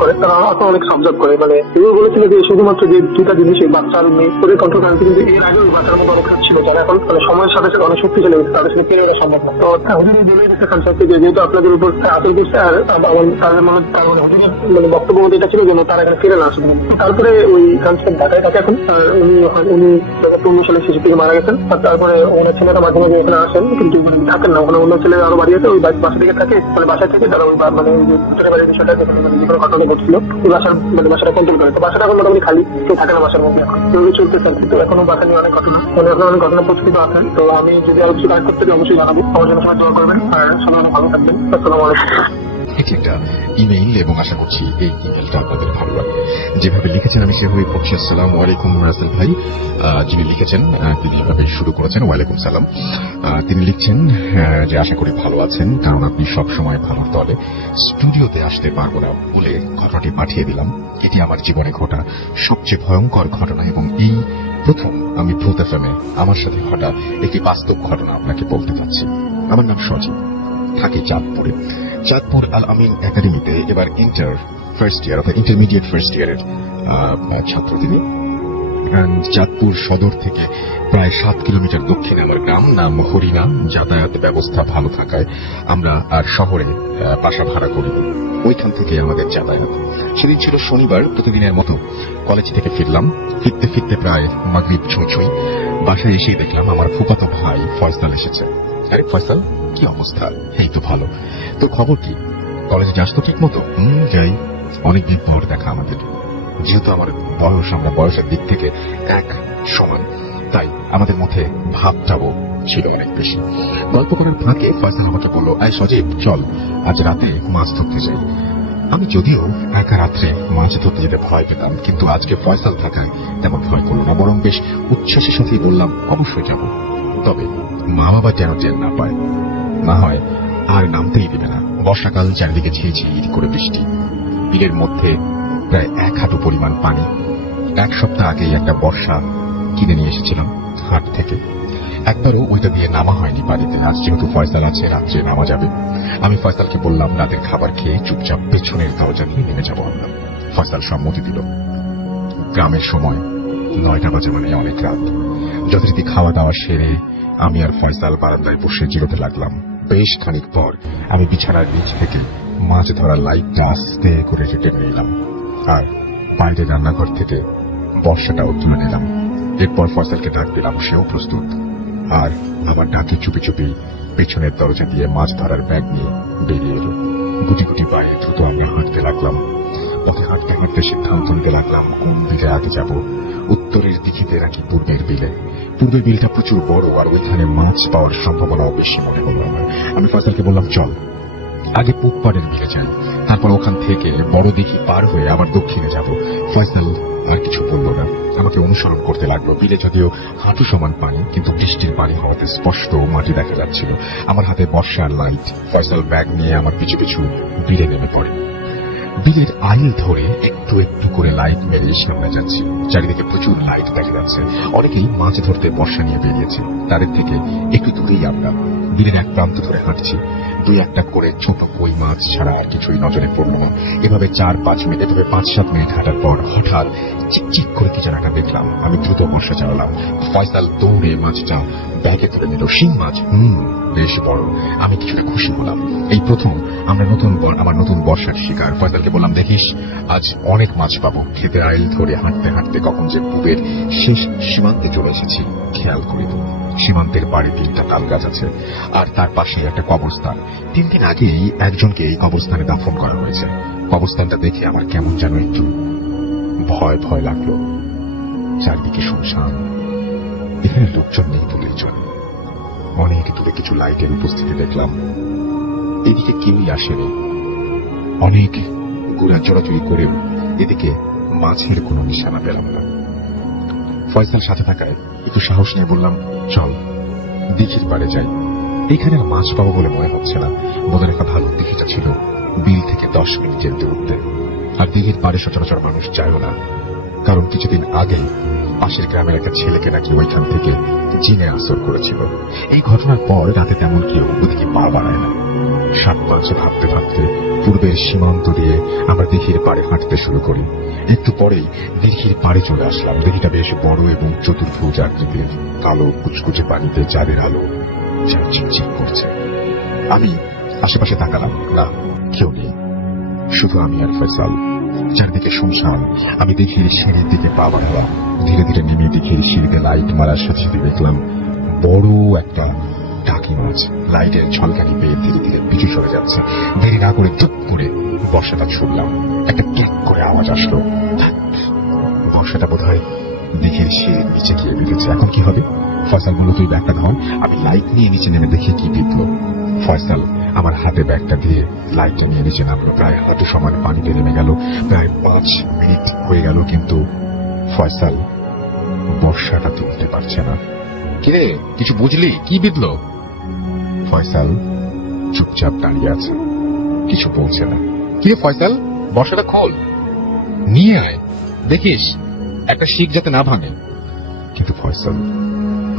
করে তারা এখন অনেক সাবজেক্ট করে। মানে এগুলো বলেছিল যে শুধুমাত্র যে দুটা জিনিস এই বাচ্চার মেয়ে করে কন্ট্রোল করেছে, কিন্তু এর আগে ওই বাচ্চার মধ্যে অনেক ছিল যারা এখন মানে সময়ের সাথে সাথে অনেক শক্তিশালী হয়েছে, তাদের সাথে পেরে ওঠা সম্ভব না। তো হুজুরি বলে দিচ্ছে খান সাহেবকে যে যেহেতু আপনাদের উপর আচল করছে আর তাদের মানে হুজুরের মানে বক্তব্য মধ্যে এটা ছিল যেন তারা এখানে ফিরে না আসবে, তারপরে ওই গানটা ঢাকায় থাকে এখন। আর উনি 2019 সালে শিশু থেকে মারা গেছেন। আর তারপরে ওনার ছেলেরা মাঝে মাঝে এখানে আসেন, কিন্তু থাকেন না ওখানে। অন্য ছেলে আরো বাড়ি আছে, ওই বাসা থেকে থাকে, মানে বাসায় থেকে তারা ওই মানে ওই যে ছেলে বাড়ির বিষয়টা যেখানে মানে যে কোনো ঘটনা ঘটছিল ওই বাসার মানে বাসাটা কন্ট্রোল করে। তো বাসাটা এখন মোটামুটি খালি, কেউ থাকে না বাসার মধ্যে। এভাবে চলতেছে। কিন্তু এখনো বাসা নিয়ে অনেক ঘটনা, অনেক ঘটনা প্রস্তুত আছে। তো আমি যদি আরো কিছু কাজ করতে পারি অবশ্যই জানাবো। আমার জন্য সবাই দোয়া করবেন, আর সবাই ভালো থাকবেন। আসসালামু আলাইকুম। এটি একটা ইমেইল এবং আশা করছি এই ইমেইলটা আপনাদের ভালো লাগবে। যেভাবে লিখেছেন আমি সেভাবে পড়ছি। আসসালামু আলাইকুম রাসেল ভাই। যিনি লিখেছেন তিনি এভাবে শুরু করেছেন, ওয়ালাইকুম সালাম। তিনি লিখছেন যে আশা করি ভালো আছেন, কারণ আপনি সবসময় ভালোর দলে। স্টুডিওতে আসতে পারবো না বলে ঘটনাটি পাঠিয়ে দিলাম। এটি আমার জীবনে ঘটা সবচেয়ে ভয়ঙ্কর ঘটনা এবং এই প্রথম আমি ভূত এফএমে আমার সাথে ঘটা একটি বাস্তব ঘটনা আপনাকে বলতে চাচ্ছি। আমার নাম সজীব, থাকি চাঁদপুরে। চাঁদপুর আল আমিন একাডেমিতে এবার ইন্টার ফার্স্ট ইয়ার অর্থাৎ ইন্টারমিডিয়েট ফার্স্ট ইয়ারের ছাত্র তিনি। চাঁদপুর সদর থেকে প্রায় 7 কিলোমিটার দক্ষিণে আমার গ্রাম, নাম হরিনা। যাতায়াত ব্যবস্থা ভালো থাকায় আমরা আর শহরে বাসা ভাড়া করি, ওইখান থেকে আমাদের যাতায়াত। সেদিন ছিল শনিবার, প্রতিদিনের মতো কলেজ থেকে ফিরলাম। ফিরতে ফিরতে প্রায় মাগরিব ছুঁই। বাসায় এসেই দেখলাম আমার ফুফাতো ভাই ফয়সাল এসেছে। আরে ফয়সাল, কি অবস্থা? এই তো ভালো। তো খবর কি? কলেজে যাস তো ঠিক মতো? যাই। অনেকদিন পর দেখা আমাদের। যেহেতু আমার বয়স, আমরা বয়সের দিক থেকে এক সমান, তাই আমাদের মধ্যে ভাবটাও ছিল অনেক বেশি। গল্প করার ফাঁকে ফয়সাল আমাকে বলল, আয় সজীব চল আজ রাতে মাছ ধরতে যাই। আমি যদিও একা রাত্রে মাছ ধরতে যেতে ভয় পেতাম, কিন্তু আজকে ফয়সাল থাকায় তেমন ভয় করল না, বরং বেশ উচ্ছ্বাসের সাথেই বললাম অবশ্যই যাব। তবে মা বাবা যেন টের না পায়, না হয় আর নামতেই দেবে না। বর্ষাকাল, চারিদিকে ঝিরিঝিরি করে বৃষ্টি, বিলের মধ্যে প্রায় 1 হাঁটু পরিমাণ পানি। 1 সপ্তাহ আগেই একটা বর্ষা কিনে নিয়ে এসেছিলাম হাট থেকে, একবারও ওইটা দিয়ে নামা হয়নি বাড়িতে। আজ যেহেতু ফয়সাল আছে, রাত্রে নামা যাবে। আমি ফয়সালকে বললাম রাতের খাবার খেয়ে চুপচাপ পেছনের দরজা দিয়ে নেমে যাবো আমরা। ফয়সাল সম্মতি দিল। গ্রামের সময় 9টা বাজে, মানে অনেক রাত। যথারীতি খাওয়া দাওয়া সেরে আমি আর ফয়সাল বারান্দায় বসে জিরোতে লাগলাম। বেশ খানিক পর আমি বিছানার নিচ থেকে মাছ ধরার লাইটটা আস্তে করে টেনে নিলাম, আর বাইরে রান্নাঘর থেকে বর্ষাটাও তুলে নিলাম। এরপর ফয়সালকে ডাক দিলাম, সেও প্রস্তুত। আর আমার ডাকে চুপি চুপি পেছনের দরজা দিয়ে মাছ ধরার ব্যাগ নিয়ে বেরিয়ে এলো। গুটি গুটি পায়ে দ্রুত আমরা হাঁটতে লাগলাম। পথে হাঁটতে হাঁটতে সিদ্ধান্ত নিতে লাগলাম কোন দিকে আগে যাব। উত্তরের দিঘিতে নাকি পূর্বের বিলে। পূর্বের বিলটা প্রচুর বড়, আর ওইখানে মাছ পাওয়ার সম্ভাবনাও বেশি মনে হলো আমার। আমি ফয়সালকে বললাম চল আগে পূব পাড়ের বিলে যাই, তারপর ওখান থেকে বড় দিঘি পার হয়ে আবার দক্ষিণে যাব। ফয়সাল আর কিছু বলল না, আমাকে অনুসরণ করতে লাগলো। বিলে যদিও হাঁটু সমান পানি, কিন্তু বৃষ্টির পানি হওয়াতে স্পষ্ট মাটি দেখা যাচ্ছিল। আমার হাতে বর্ষার লাইট। ফয়সাল ব্যাগ নিয়ে আমার পিছু পিছু বিলে নেমে পড়ে। বিলের আইল ধরে একটু একটু করে লাইট মেরে সামনে যাচ্ছি। চারিদিকে প্রচুর লাইট দেখা যাচ্ছে। অনেকেই মাছ ধরতে বর্ষা নিয়ে বেরিয়েছে। তাদের থেকে একটু দূরেই আমরা বিলের এক প্রান্ত ধরে হাঁটছি। 2-1টা করে ছোট কই মাছ ছাড়া আর কিছুই নজরে পড়ল না। এভাবে 4-5 মিনিট, এভাবে 5-7 মিনিট হাঁটার পর হঠাৎ চিকচিক করে কি যেন একটা দেখলাম। আমি দ্রুত বর্ষা চালালাম। ফয়সাল দৌড়ে মাছটা ব্যাগে তুলে নিল। শিং মাছ, বেশ বড়। আমি কিছুটা খুশি হলাম। এই প্রথম আমরা আমার নতুন বর্ষার শিকার। ফয়সালকে বললাম, দেখিস আজ অনেক মাছ পাবো। খেতে আইল ধরে হাঁটতে হাঁটতে কখন যে পূবের শেষ সীমান্তে চলে এসেছি খেয়াল করিনি। সীমান্তের বাড়ি 3টা তাল গাছ আছে, আর তার পাশে একটা কবরস্থান। 3 দিন আগেই একজনকে এই কবরস্থানে দাফন করা হয়েছে। কবরস্থানটা দেখে আমার কেমন যেন একটু ভয় ভয় লাগলো। চারদিকে শুনশান, এখানে লোকজন নেই বলেই চলে। অনেক দূরে কিছু লাইটের উপস্থিতি দেখলাম। এদিকে কেউই আসেনি। অনেক ঘোরা চড়াচড়ি করেও এদিকে মাছের কোনো নিশানা পেলাম না। ফয়সাল সাথে থাকায় একটু সাহস নিয়ে বললাম, চল দিঘির পাড়ে যাই। এখানে মাছ পাবো বলে মনে হচ্ছে না। বলে রাখা ভালো, দিঘিটা ছিল বিল থেকে 10 মিনিটের দূরত্বে। আর দিঘির পাড়ে সচরাচর মানুষ যায়ও না, কারণ কিছুদিন আগে পাশের গ্রামের একটা ছেলেকে নাকি ওইখান থেকে জিনে আসর করেছিল। এই ঘটনার পর রাতে তেমন কেউ ওদিকে পা বাড়ায় না। 7-5 ভাবতে ভাবতে পূর্বের সীমান্ত দিয়ে আমরা দিঘির পাড়ে হাঁটতে শুরু করি। একটু পরেই দিঘির পাড়ে চলে আসলাম। দিঘিটা বেশ বড় এবং চতুর্ভুজ আকৃতির। কালো কুচকুচে পানিতে চাঁদের আলো যা চিকচিক করছে। আমি আশেপাশে তাকালাম, না কেউ নেই, শুধু আমি আর ফয়সাল। চারদিকে শুনশান। আমি দিঘির সিঁড়ির দিকে পা বাড়ালাম। ধীরে ধীরে নেমে দিঘির সিঁড়িতে লাইট মারার সাথে সাথে দেখলাম বড় একটা টাকি মাছ লাইটের ঝলকানি পেয়ে ধীরে ধীরে পিছু সরে যাচ্ছে। দেরি না করে চুপ করে বর্ষাটা ছুড়লাম। একটা ক্লিক করে আওয়াজ আসলো। বর্ষাটা বোধ হয় দিঘির সিঁড়ির নিচে গিয়ে বিঁধেছে। এখন কি হবে? ফয়সাল বলল, তুই ব্যাগটা ধর। আমি লাইট নিয়ে নিচে নেমে দেখি কি বিঁধল। ফয়সাল আমার হাতে ব্যাগটা দিয়ে লাইটটা নিয়ে নিচে নামলো। প্রায় হাঁটু সমান পানিতে নেমে গেল। প্রায় 5 মিনিট হয়ে গেল, কিন্তু ফয়সাল বর্ষাটা তুলতে পারছে না। কিরে, কিছু বুঝলি? কি বিঁধল? ফয়সাল চুপচাপ দাঁড়িয়ে আছে, কিছু বলছে না। কিরে ফয়সাল, বর্ষাটা খোল, নিয়ে আয়, দেখিস একটা শিক যাতে না ভাঙে। কিন্তু ফয়সাল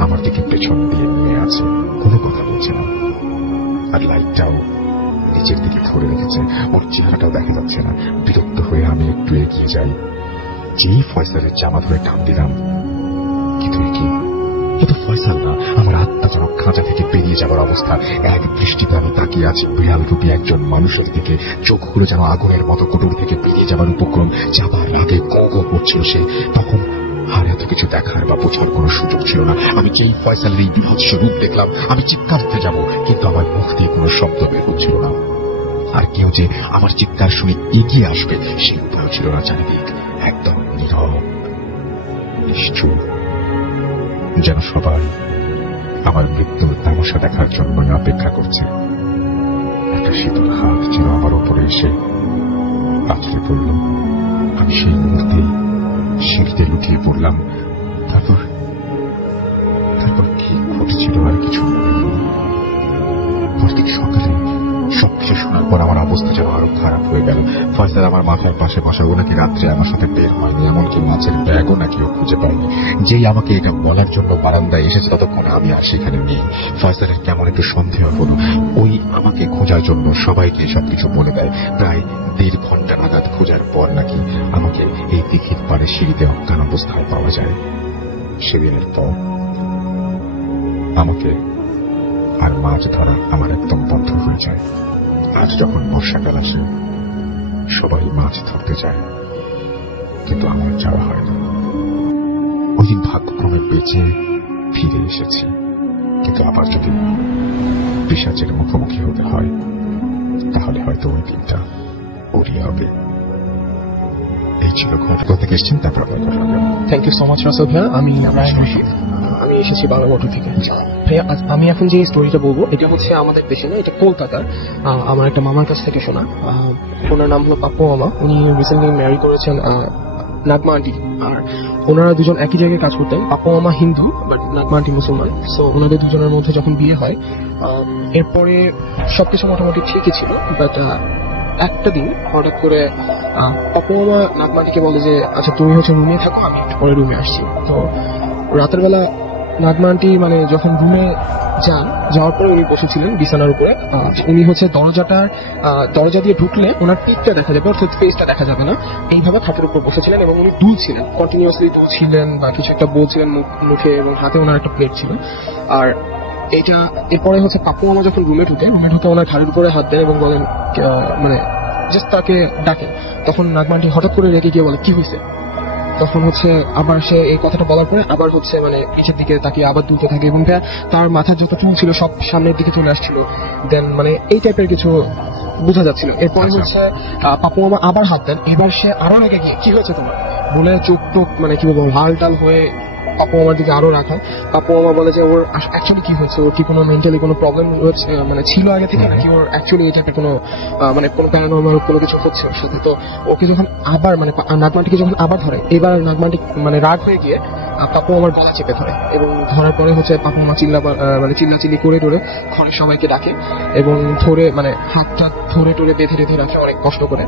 আমার দিকে পেছন দিয়ে নিয়ে আছে, কোনো কথা বলছে না। আর লাইটটাও নিচের দিকে ধরে রেখেছে, ওর চেহারাটাও দেখা যাচ্ছে না। বিরক্ত হয়ে আমি একটু এগিয়ে যাই। যেই ফয়সালের জামা ধরে টান দিলাম, কিন্তু কি এ তো ফয়সাল না। আমার আত্মা যেন খাঁচা থেকে বেরিয়ে যাবার অবস্থা। এক দৃষ্টিতে আমি তাকিয়ে আছি বিড়াল রূপী একজন মানুষের দিকে। চোখগুলো যেন আগুনের মতো কোটর থেকে বেরিয়ে যাবার উপক্রম। যাবার আগে গো গো করছিল সে। তখন আর এত কিছু দেখার বা বোঝার কোনো সুযোগ ছিল না। আমি যেই ফয়সালের এই বিভৎস রূপ দেখলাম, আমি চিৎকার দিতে যাব, কিন্তু আমার মুখ দিয়ে কোনো শব্দ বের হচ্ছিল না। আর কেউ যে আমার চিৎকার শুনে এগিয়ে আসবে সেই উপায় ছিল না। চারিদিক একদম নীরব, নিশ্চুপ, যেন সবাই আমার মৃত্যুর তামাশা দেখার জন্য অপেক্ষা করছে। একটা শীতল হাত যেন আমার উপরে এসে আছড়ে পড়ল। আমি সেই মুহূর্তে সিঁড়িতে লুটিয়ে পড়লাম। তারপর কি ঘটেছিল আর কিছু মনে নেই। পরদিন সকালে সবকিছু শোনার পর আমার অবস্থা যেন আরো খারাপ হয়ে গেল। ফয়সাল আমার মাথার পাশে বসা, ও নাকি রাত্রে আমার সাথে বের হয়নি, এমনকি মাছের ব্যাগও নাকি ও খুঁজে পায়নি। যেই আমাকে এটা বলার জন্য বারান্দায় এসেছে, ততক্ষণ আমি আর সেখানে নেই। ফয়সালের কেমন একটু সন্দেহ হলো। ওই আমাকে খোঁজার জন্য সবাইকে সবকিছু বলে দেয়। প্রায় 1.5 ঘন্টা নাগাদ খোঁজার পর নাকি আমাকে এই দিঘির পাড়ে সিঁড়িতে অজ্ঞান অবস্থায় পাওয়া যায়। সেদিনের পর আমাকে আর মাছ ধরা আমার একদম বন্ধ হয়ে যায়। আজ যখন বর্ষাকাল আসে, সবাই মাছ ধরতে যায়, কিন্তু আমার যাওয়া হয় না। ওই দিন ভাগ্যক্রমে বেঁচে ফিরে এসেছি, কিন্তু আবার যদি পিশাচের মুখোমুখি হতে হয়, তাহলে হয়তো ওই দিনটা ওরই হবে। এই ছিল ঘটনা থেকে এসেছেন, তারপর আপনার কথা বলবেন। Thank you so much Rasel ভাইয়া। আমি রায়ন রশিদ, আমি এসেছি বাংলাগোটা থেকে। ভাইয়া আমি এখন যে স্টোরিটা বলবো, এটা হচ্ছে আমাদের দেশে না, এটা কলকাতার। আমার একটা মামার কাছ থেকে শোনা। ওনার নাম হলো পাপ্পু মামা। উনি রিসেন্টলি ম্যারি করেছেন নাগমা আন্টি। আর ওনারা দুজন একই জায়গায় কাজ করতেন। পাপ্পু মামা হিন্দু, বাট নাগমা আন্টি মুসলমান। সো ওনাদের দুজনের মধ্যে যখন বিয়ে হয়, এরপরে সবকিছু মোটামুটি ঠিকই ছিল। বাট একটা দিন হঠাৎ করে পাপ্পু মামা নাগমাটিকে বলে যে, আচ্ছা তুমি হচ্ছে রুমে থাকো, আমি একটু পরে রুমে আসছি। তো রাতের বেলা নাগমা আন্টি মানে যখন রুমে যাওয়ার পরে উনি বসেছিলেন বিছানার উপরে। উনি হচ্ছে দরজা দিয়ে ঢুকলে ওনার পিঠটা দেখা যাবে, অর্থাৎ ফেসটা দেখা যাবে না। এইভাবে খাটের উপর বসেছিলেন এবং উনি দুলছিলেন, কন্টিনিউয়াসলি দুলছিলেন বা কিছু একটা বলছিলেন মুখে, এবং হাতে ওনার একটা প্লেট ছিল। আর এটা এরপরে হচ্ছে পাপ্পু মামা যখন রুমে ঢুকে ওনার ঘাড়ের উপরে হাত দেন এবং বলেন, মানে জাস্ট তাকে ডাকে। তখন নাগমান্টি হঠাৎ করে রেগে গিয়ে বলে, কি হয়েছে? তখন হচ্ছে আবার সে এই কথাটা বলার পরে আবার হচ্ছে মানে পিছের দিকে তাকিয়ে আবার দুলতে থাকে, এবং তার মাথার যত চুল ছিল সব সামনের দিকে চলে আসছিল। দেন মানে এই টাইপের কিছু বোঝা যাচ্ছিল। এরপরে হচ্ছে পাপ্পু মামা আবার হাত দেন। এবার সে আরো রেগে গিয়ে, কি হয়েছে তোমার বলে চোখ টোক মানে কি বলবো লাল টাল হয়ে পাপ্পু মামার দিকে আরো রাখা। পাপ্পু মামা বলে যে ওর অ্যাকচুয়ালি কি হচ্ছে, ওর কি কোনো মেন্টালি কোনো প্রবলেম মানে ছিল আগে থেকে, নাকি ওর অ্যাকচুয়ালি এই টাইপের কোনো মানে কোনো প্যারানর্মাল কোনো কিছু হচ্ছে ওর সাথে। তো ওকে যখন আবার মানে নাগমান্টিকে যখন আবার ধরে, এবার নাগমান্টি মানে রাগ হয়ে গিয়ে পাপ্পু মামার গলা চেপে ধরে, এবং ধরার পরে হচ্ছে পাপ্পু মামা চিল্লাচিল্লি করে টোরে ঘরের সবাইকে ডাকে এবং ধরে মানে হাতটা ধরে বেঁধে রাখে অনেক কষ্ট করে।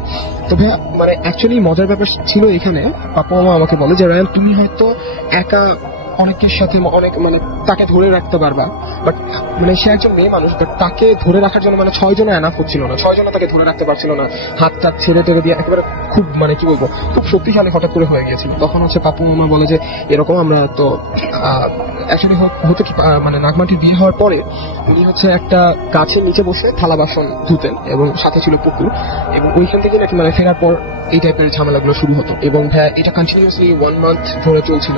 তবে মানে অ্যাকচুয়ালি মজার ব্যাপার ছিল এখানে, পাপ্পু মামা আমাকে বলে যে, রায়ান তুমি হয়তো একা অনেকের সাথে অনেক মানে তাকে ধরে রাখতে পারবা, বাট মানে সে একজন মেয়ে মানুষ, বাট তাকে ধরে রাখার জন্য মানে 6 জন এনাফ হচ্ছিল না। 6 জন তাকে ধরে রাখতে পারছিল না। হাতটা ছেড়ে দিয়ে একেবারে খুব মানে কি বলবো খুব শক্তিশালী হঠাৎ করে হয়ে গিয়েছিল। তখন হচ্ছে পাপ্পু মামা বলে যে এরকম আমরা তো অ্যাকচুয়ালি হতো কি মানে নাগমাটির বিয়ে হওয়ার পরে উনি হচ্ছে একটা গাছের নিচে বসে থালা বাসন ধুতেন এবং সাথে ছিল পুকুর, এবং ওইখান থেকে নাকি মানে ফেরার পর এই টাইপের ঝামেলাগুলো শুরু হতো এবং এটা কন্টিনিউসলি 1 মান্থ ধরে চলছিল।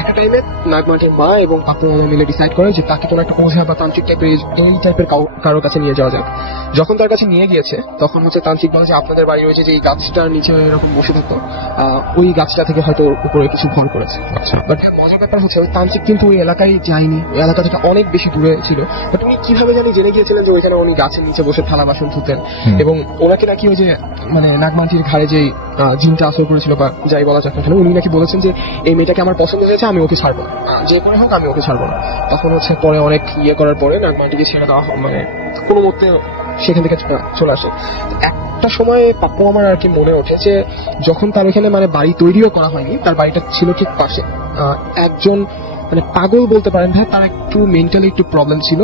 একটা টাইমে নাগমাটির মা এবং পাপ্পু মামা মিলে ডিসাইড করে যে তাকে কোনো একটা ওঝা বা তান্ত্রিক টাইপের এই টাইপের কারোর কাছে নিয়ে যাওয়া যাক। যখন তার কাছে নিয়ে গিয়েছে তখন হচ্ছে তান্ত্রিক বলে যে আপনাদের বাড়ি রয়েছে যে এই গাছটার নিচে এরকম বসে থাকতো, ওই গাছটা থেকে হয়তো ওর উপরে কিছু ভর করেছে। আচ্ছা, বাট মজার ব্যাপার হচ্ছে ওই তান্ত্রিক কিন্তু ওই এলাকায় যায়নি, ওই এলাকা থেকে অনেক বেশি দূরে ছিল। বাট উনি কিভাবে জানি জেনে গিয়েছিলেন যে ওইখানে উনি গাছের নিচে বসে থালা বাসন ধুতেন, এবং ওনাকে নাকি ওই যে মানে নাগমান্টির ঘাড়ে যে জিনটা আসর করেছিল বা যাই বলা যাক না কেন, উনি নাকি বলেছেন যে এই মেয়েটাকে আমার পছন্দ হয়েছে, আমি ওকে ছাড়বো না, যে করে হোক আমি ওকে ছাড়বো না। তখন হচ্ছে পরে অনেক ইয়ে করার পরে নাগমান্টিকে ছেড়ে দেওয়া মানে কোনো মতে সেখান থেকে চলে আসে। একটা সময় পাপ্পু আমার আর কি মনে ওঠে যে যখন তার ওখানে মানে বাড়ি তৈরিও করা হয়নি, তার বাড়িটা ছিল ঠিক পাশে একজন মানে পাগল বলতে পারেন ভাই, তার একটু মেন্টালি একটু প্রবলেম ছিল,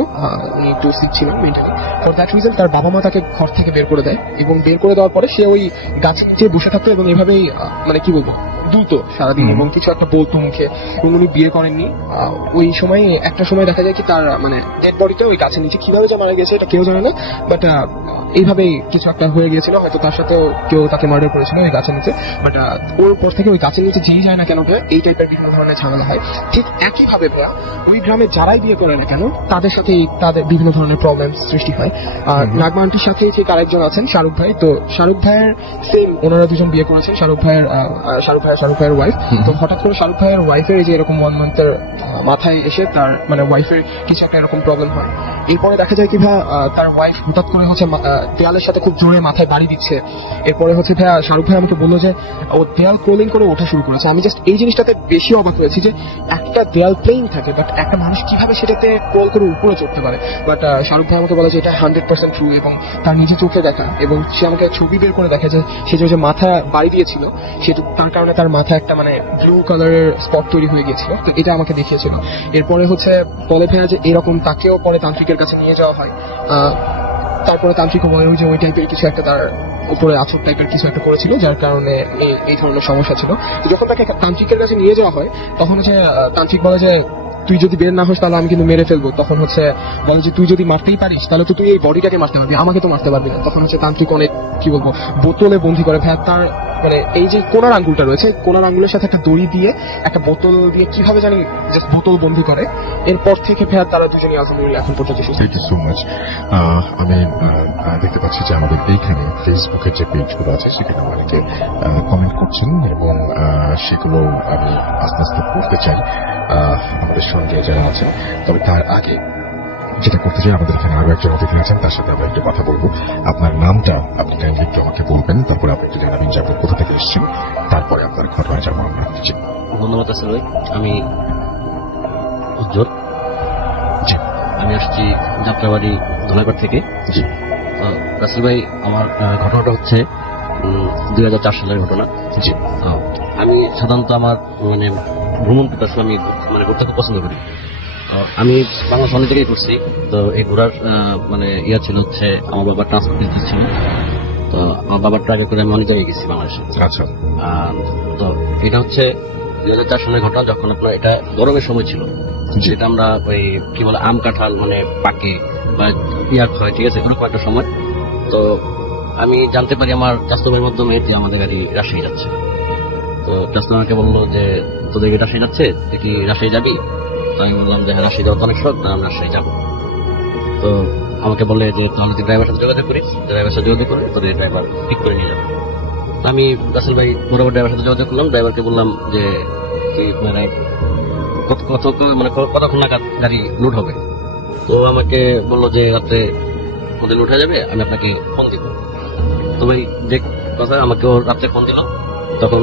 উনি একটু সিক ছিল মেন্টালি। ফর দ্যাট রিজন তার বাবা মা তাকে ঘর থেকে বের করে দেয়, এবং বের করে দেওয়ার পরে সে ওই গাছ নিচে বসে থাকতো এবং এভাবেই মানে কি বলবো দুলতো সারাদিন এবং কিছু একটা বলতো মুখে, এবং উনি বিয়ে করেননি। ওই সময় একটা সময় দেখা যায় কি তার মানে ডেড বডিটা ওই গাছের নিচে কিভাবে যে মারা গেছে এটা কেউ জানে না, বাট এইভাবেই কিছু একটা হয়ে গিয়েছিল, হয়তো তার সাথেও কেউ তাকে মার্ডার করেছিল ওই গাছের নিচে। বাট ওর পর থেকে ওই গাছের নিচে যেই যায় না কেন ভাইয়া এই টাইপের বিভিন্ন ধরনের ঝামেলা হয়। ঠিক একইভাবে ভাইয়া ওই গ্রামে যারাই বিয়ে করে না কেন তাদের সাথে তাদের বিভিন্ন ধরনের প্রবলেম সৃষ্টি হয়। আর নাগমা আন্টির সাথে ঠিক আরেকজন আছেন শাহরুখ ভাই, তো শাহরুখ ভাইয়ের সেম ওনারা দুজন বিয়ে করেছেন, শাহরুখ ভাইয়ের ওয়াইফ। তো হঠাৎ করে শাহরুখ ভাইয়ের ওয়াইফের এই যে এরকম 1 মান্থের মাথায় এসে তার মানে ওয়াইফের কিছু একটা এরকম প্রবলেম হয়। এরপরে দেখা যায় কি ভাইয়া তার ওয়াইফ হঠাৎ করে হচ্ছে দেয়ালের সাথে খুব জোরে মাথায় বাড়ি দিচ্ছে। এরপরে হচ্ছে ভাইয়া শাহরুখ ভাই আমাকে বললো যে ও দেয়াল ক্রোলিং করে ওঠা শুরু করেছে। আমি জাস্ট এই জিনিসটাতে বেশি অবাক হয়েছি যে একটা দেয়াল প্লেন থাকে, বাট একটা মানুষ কিভাবে সেটাতে ক্রল করে উপরে চড়তে পারে। বাট শাহরুখ ভাই আমাকে বলে যে এটা 100% ট্রু, এবং তার নিজে চোখে দেখা, এবং সে আমাকে ছবি বের করে দেখে যে সে যে মাথা বাড়ি দিয়েছিল সেটা তার কারণে তার মাথায় একটা মানে ব্লু কালারের স্পট তৈরি হয়ে গিয়েছিল। তো এটা আমাকে দেখিয়েছিল। এরপরে হচ্ছে বলে ভাইয়া যে এরকম তাকেও পরে তান্ত্রিকের কাছে নিয়ে যাওয়া হয়। তারপরে তান্ত্রিকও বলে যে ওই টাইপের কিছু একটা তার উপরে আছর টাইপের কিছু একটা করেছিল, যার কারণে এই ধরনের সমস্যা ছিল। তো যখন তাকে তান্ত্রিকের কাছে নিয়ে যাওয়া হয় তখন হচ্ছে তান্ত্রিক বলে যে তুই যদি বের না হোস তাহলে আমি কিন্তু মেরে ফেলবো। তখন হচ্ছে বলে যে তুই যদি মারতেই পারিস তাহলে তো তুই এই বডিটাকে মারতে পারবি, আমাকে তো মারতে পারবি না। তখন হচ্ছে তান্ত্রিক অনেক কি বলবো বোতলে বন্দি করে ভাইয়া তার মানে এই যে কোনার আঙ্গুলটা রয়েছে, কোনার আঙ্গুলের সাথে একটা দড়ি দিয়ে একটা বোতল দিয়ে কিভাবে জানি জাস্ট বোতল বন্দি করে। এরপর থেকে ভাইয়া তারা দুজনই আলহামদুলিল্লাহ এখন পর্যন্ত সুস্থ। Thank you so much. আমি দেখতে পাচ্ছি যে আমাদের এইখানে ফেসবুকের যে পেজগুলো আছে সেখানে অনেকে কমেন্ট করছেন, এবং সেগুলো আমি আস্তে আস্তে পড়তে চাই আমাদের সঙ্গে যারা আছেন। তবে তার আগে যেটা করতে চাই, আমাদের এখানে আরো একজন অতিথি আছেন, তার সাথে আমরা একটু কথা বলবো। আপনার নামটা আপনি কাইন্ডলি একটু আমাকে বলবেন, তারপরে আপনি একটু জানাবেন যে আপনি কোথা থেকে এসেছেন, তারপরে আপনার ঘটনা যাবো আমরা। ধন্যবাদ আসল ভাই, আমি উজ্জ্বল। জি, আমি আসছি যাত্রাবাড়ি ধনাঘাট থেকে। জি, রাসেল ভাই, আমার ঘটনাটা হচ্ছে 2004 সালের ঘটনা। জি, আমি সাধারণত আমার মানে ভ্রমণ করতে আসলে আমি মানে ঘুরতে খুব পছন্দ করি। আমি বাংলাদেশ অনেক জায়গায় ঘুরছি। তো এই ঘোরার মানে ইয়া ছিল হচ্ছে আমার বাবার ট্রান্সপোর্ট বিজনেস ছিল। তো আমার বাবার ট্রাকে করে আমি অনেক জায়গায় গেছি বাংলাদেশে। আচ্ছা, তো এটা হচ্ছে 2004 সালের ঘটনা, যখন আপনার এটা গরমের সময় ছিল। যেটা আমরা ওই কি বলে আম কাঁঠাল মানে পাকে বা ইয়ার হয়, ঠিক আছে, এরকম একটা সময়। তো আমি জানতে পারি আমার কাস্টমারের মাধ্যমে যে আমাদের গাড়ি রাজশাহী যাচ্ছে। তো কাস্টমারকে বললো যে তোদের গাড়ি রাজশাহী যাচ্ছে, তুই কি রাজশাহী যাবি? তো আমি বললাম যে হ্যাঁ, রাজশাহী যাওয়া তো অনেক শখ, না আমি রাজশাহী যাবো। তো আমাকে বললে যে তাহলে তুই ড্রাইভারের সাথে যোগাযোগ করিস, ড্রাইভারের সাথে যোগাযোগ করে তোদের ড্রাইভার ঠিক করে নিয়ে যাবে। আমি রাসেল ভাই বরাবর ড্রাইভারের সাথে যোগাযোগ করলাম। ড্রাইভারকে বললাম যে তুই মানে কতক্ষণ নাগাদ গাড়ি লোড হবে? তো আমাকে বললো যে রাত্রে ওদের লোড হয়ে যাবে, আমি আপনাকে ফোন দিব। তো ভাই দেখ কথা, আমাকে ও রাত্রে ফোন দিল। তখন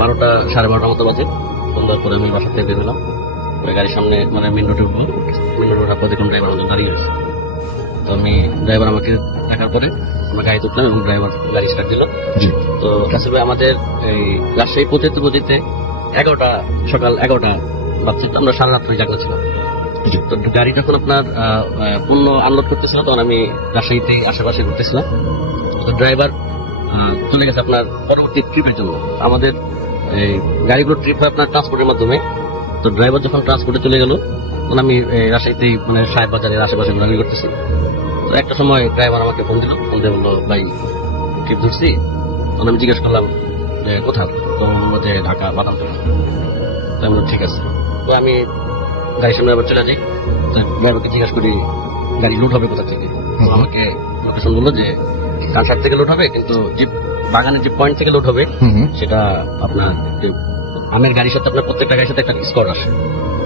12টা সাড়ে 12টার মতো বাজে। ফোন দেওয়ার পরে আমি বাসা থেকে বের হলাম। গাড়ির সামনে মানে মেন রোডে উঠবো, মেন রোডে ওঠার পর দেখলাম ড্রাইভার আমাদের দাঁড়িয়ে আছে। তো আমি ড্রাইভার আমাকে দেখার পরে আমরা গাড়ি তুললাম এবং ড্রাইভার গাড়ি স্টার্ট দিল। জি, তো রাসেল ভাই আমাদের এই রাজশাহী পৌঁছতে সকাল 11টা বাজছে। আমরা সারা রাত্রি জাগনা ছিলাম। তো গাড়ি যখন আপনার পূর্ণ আনলোড করতেছিল তখন আমি রাজশাহীতে আশেপাশে ঘুরতেছিলাম। তো ড্রাইভার চলে গেছে আপনার পরবর্তী ট্রিপের জন্য। আমাদের এই গাড়িগুলো ট্রিপ হয় আপনার ট্রান্সপোর্টের মাধ্যমে। তো ড্রাইভার যখন ট্রান্সপোর্টে চলে গেল তখন আমি রাজশাহীতেই মানে সাহেব বাজারের আশেপাশে ঘোরাঘুরি করতেছি। তো একটা সময় ড্রাইভার আমাকে ফোন দিল, ফোন দিয়ে বললো ভাই ট্রিপ ধরছি। তখন আমি জিজ্ঞেস করলাম যে কোথাও, তো বললো যে ঢাকা বাদাম। তো আমি বললাম ঠিক আছে। তো আমি গাড়ির সামনে আবার চলে যাই। ড্রাইভারকে জিজ্ঞাসা করি গাড়ি লোড হবে কোথা থেকে। তো আমাকে লোকেশন বললো যে কানসার থেকে লোড হবে, কিন্তু যে বাগানের যে পয়েন্ট থেকে লোড হবে সেটা আপনার যে আমের গাড়ির সাথে আপনার প্রত্যেকটা গাড়ির সাথে একটা স্কট আসে,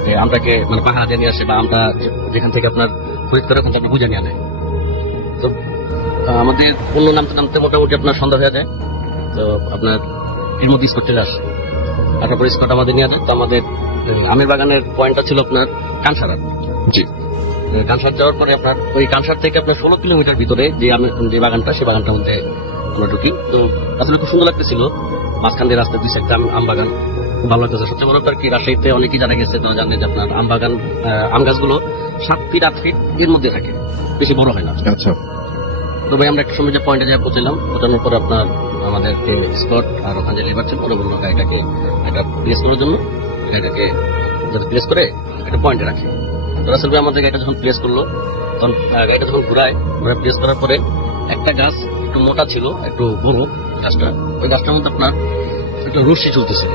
যে আমটাকে মানে পাহাড়া দিয়ে নিয়ে আসে বা আমটা যেখান থেকে আপনার খরিদ করে ওখান থেকে বুঝে নিয়ে আনে। তো আমাদের অন্য নামতে নামতে মোটামুটি আপনার সন্ধ্যা হয়ে যায়। তো আপনার এর মধ্যে স্কট চলে আসে, তারপরে স্কট আমাদের নিয়ে যায়। তো আমাদের আমের বাগানের পয়েন্টটা ছিল আপনার কানসার। জি। কানসার যাওয়ার পরে আপনার ওই কানসার থেকে আপনার 16 কিলোমিটার ভিতরে যে বাগানটা, সেই বাগানটার মধ্যে আমরা ঢুকি। তো আসলে খুব সুন্দর লাগতেছিল, মাঝখান দিয়ে রাস্তা দুই সাইডে আম বাগান, খুব ভালো লাগতেছে। সবচেয়ে বড় ব্যাপার কি, রাজশাহীতে অনেকেই জানা গেছে, তারা জানে যে আপনার আম বাগান, আম গাছগুলো 7 ফিট 8 ফিট এর মধ্যে থাকে, বেশি বড় হয় না। আচ্ছা। তো ভাই আমরা একটা সময় যে পয়েন্টে যা পৌঁছলাম, পৌঁছানোর পর আপনার আমাদের স্কট আর ওখানে যে লেবার ছিল ওরা বললো গাড়িটাকে একটা প্লেস করার জন্য, গাড়িটাকে যাতে প্লেস করে একটা পয়েন্টে রাখে। তো রাসেল ভাই আমাদের গাড়িটা যখন প্লেস করলো, তখন গাড়িটা যখন ঘুরে প্লেস করার পরে একটা গাছ একটু মোটা ছিল, একটু বড় গাছটা, ওই গাছটার মধ্যে আপনার একটা রশ্মি চলতেছিল।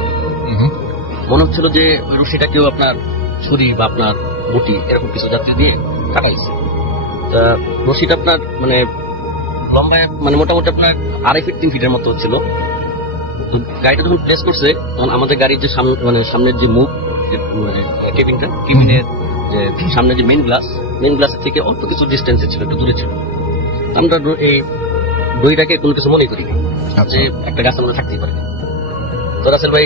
মনে হচ্ছিল যে ওই রশ্মিটা কেউ আপনার ছুরি বা আপনার বটি এরকম কিছু জাতীয় দিয়ে কাটাইছে। তা রশিটা আপনার মানে লম্বায় মানে মোটামুটি আপনার 2.5 ফিট 3 ফিটের মতো ছিল। তো গাড়িটা যখন প্লেস করছে তখন আমাদের গাড়ির যে সামনের যে মুখ, কেবিনের যে সামনে যে মেইন গ্লাসের থেকে অল্প কিছু ডিস্টেন্সে ছিল, একটু দূরে ছিল। আমরা এই দইটাকে কোনো কিছু মনে করি যে একটা গাছ আমরা থাকতেই পারে। তো রাসেল ভাই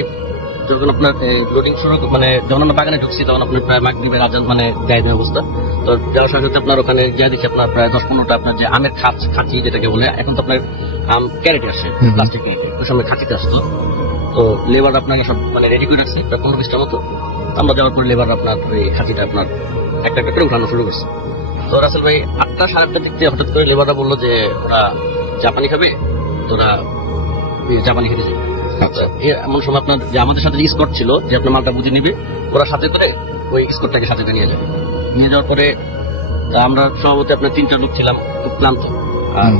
যখন আপনার লোডিং শুরু মানে যখন আমরা বাগানে ঢুকছি তখন আপনার প্রায় মাগরিবের আজান মানে গায়েবের অবস্থা। তো যাওয়ার সাথে সাথে আপনার ওখানে যা দেখি আপনার প্রায় 10-15টা আপনার যে আমের খাঁচি যেটাকে বলে, এখন তো আপনার আম ক্যারেটে আসে, প্লাস্টিক ক্যারেটে, ওই সময় খাঁচিতে আসতো। তো লেবার আপনার সব মানে রেডি করে রাখছি প্রায় 15-20টার মতো। আমরা যাওয়ার পরে লেবার আপনার ওই খাঁচিটা আপনার একটা একটা করে উঠানো শুরু করছে। তো রাসেল ভাই 8টা 8:30 দিক থেকে হঠাৎ করে লেবাররা বললো যে ওরা জাপানি খাবে, তো ওরা জাপানি খেতে যাবে। এমন সময় আপনার যে আমাদের সাথে যে স্কট ছিল, যে আপনার মালটা বুঝে নিবে, ওরা সাথে করে ওই স্কটটাকে সাথে নিয়ে যাবে। নিয়ে যাওয়ার পরে আমরা সভাপতি আপনার 3টা লোক ছিলাম, খুব ক্লান্ত। আর